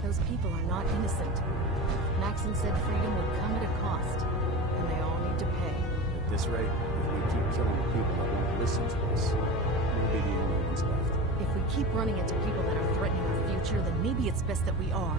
Those people are not innocent. Maxon said freedom would come at a cost, and they all need to pay. At this rate, if we keep killing the people that won't listen to us, we'll be the only ones left. If we keep running into people that are threatening our future, then maybe it's best that we are.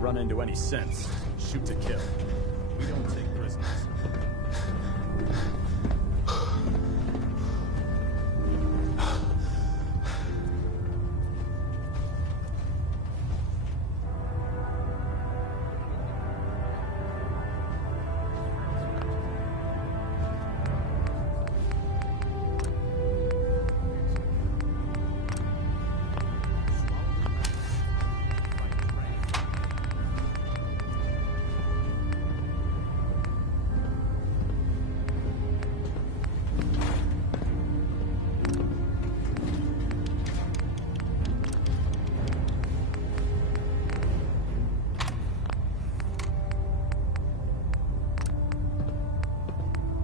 Run into any sense, shoot to kill. We don't take prisoners.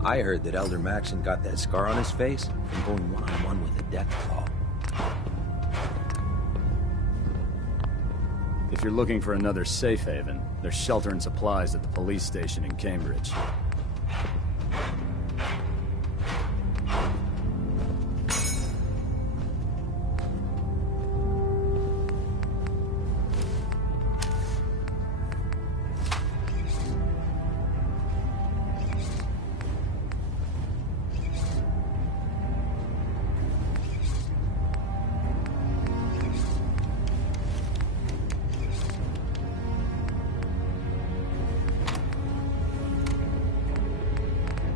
I heard that Elder Maxon got that scar on his face from going one-on-one with a death claw. If you're looking for another safe haven, there's shelter and supplies at the police station in Cambridge.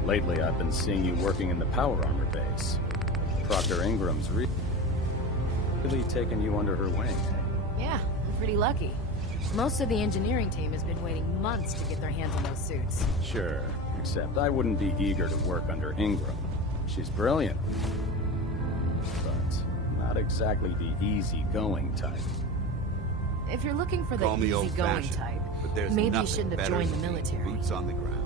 Lately, I've been seeing you working in the power armor base. Proctor Ingram's really taken you under her wing. Yeah, I'm pretty lucky. Most of the engineering team has been waiting months to get their hands on those suits. Sure, except I wouldn't be eager to work under Ingram. She's brilliant, but not exactly the easygoing type. If you're looking for the Call me easygoing old-fashioned, type, but there's maybe you nothing shouldn't have better joined the than military. boots on the ground.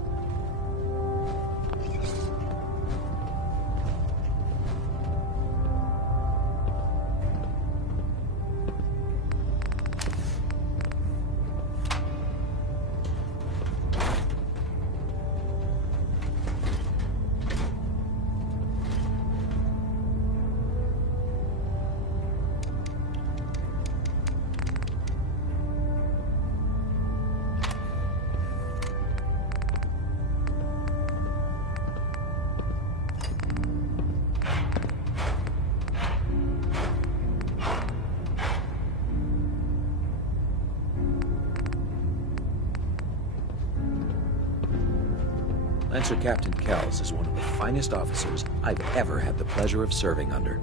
Lancer Captain Kells is one of the finest officers I've ever had the pleasure of serving under.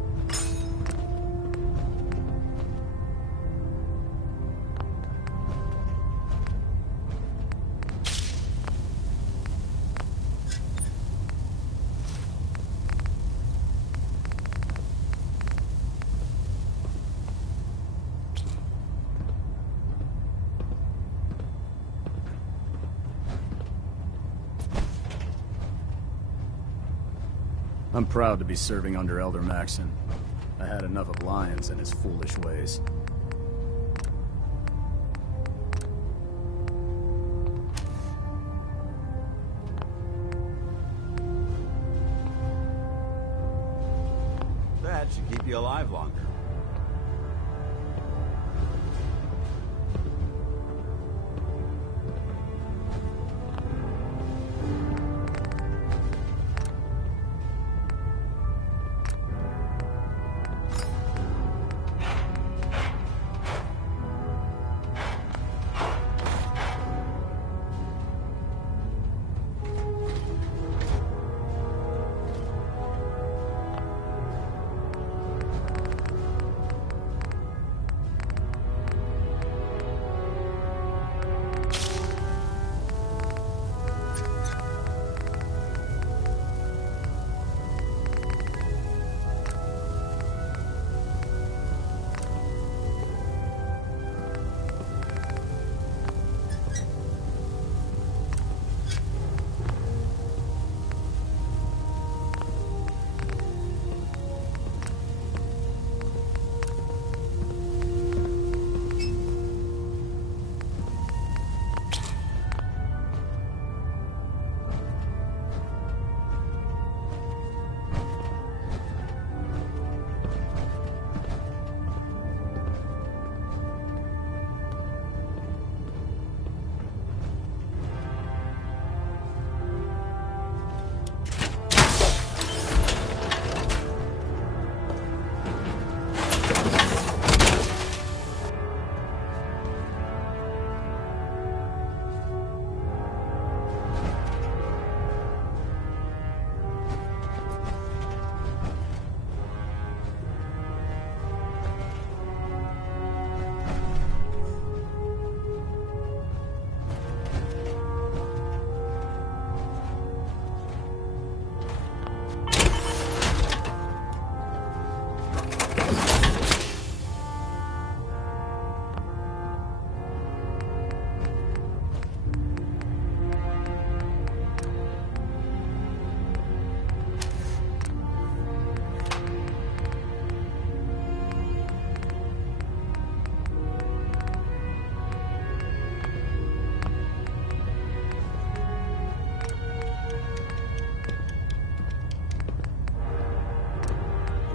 I'm proud to be serving under Elder Maxon. I had enough of Lyons and his foolish ways. That should keep you alive longer.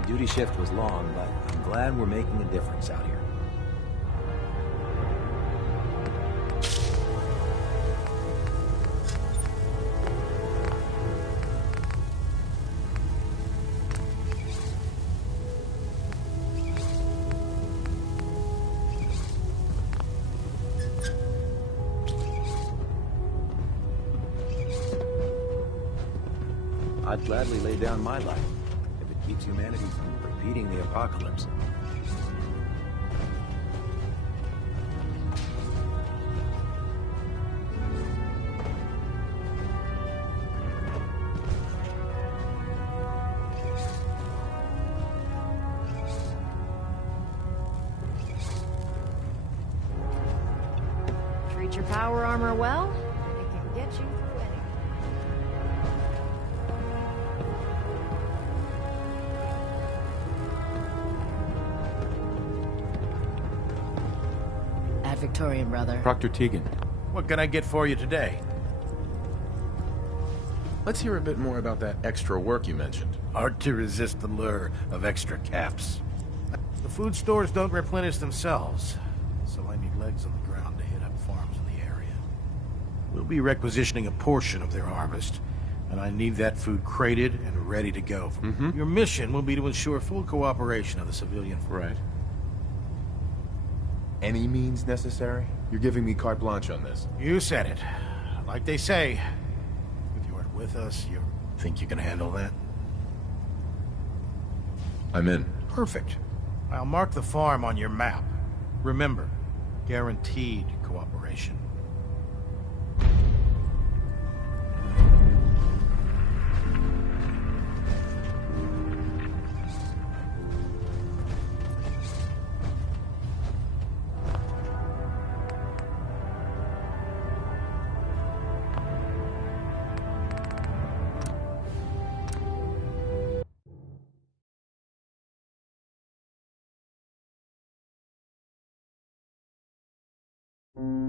Duty shift was long, but I'm glad we're making a difference out here. I'd gladly lay down my life if it keeps humanity from repeating the apocalypse. Treat your power armor well, it can get you through anything. Victorian, brother. Proctor Tegan. What can I get for you today? Let's hear a bit more about that extra work you mentioned. Hard to resist the lure of extra caps. The food stores don't replenish themselves, so I need legs on the ground to hit up farms in the area. We'll be requisitioning a portion of their harvest, and I need that food crated and ready to go. Your mission will be to ensure full cooperation of the civilian force. Right. Any means necessary? You're giving me carte blanche on this. You said it. Like they say, if you aren't with with us? You think you can handle that? I'm in. Perfect. I'll mark the farm on your map. Remember, guaranteed cooperation. you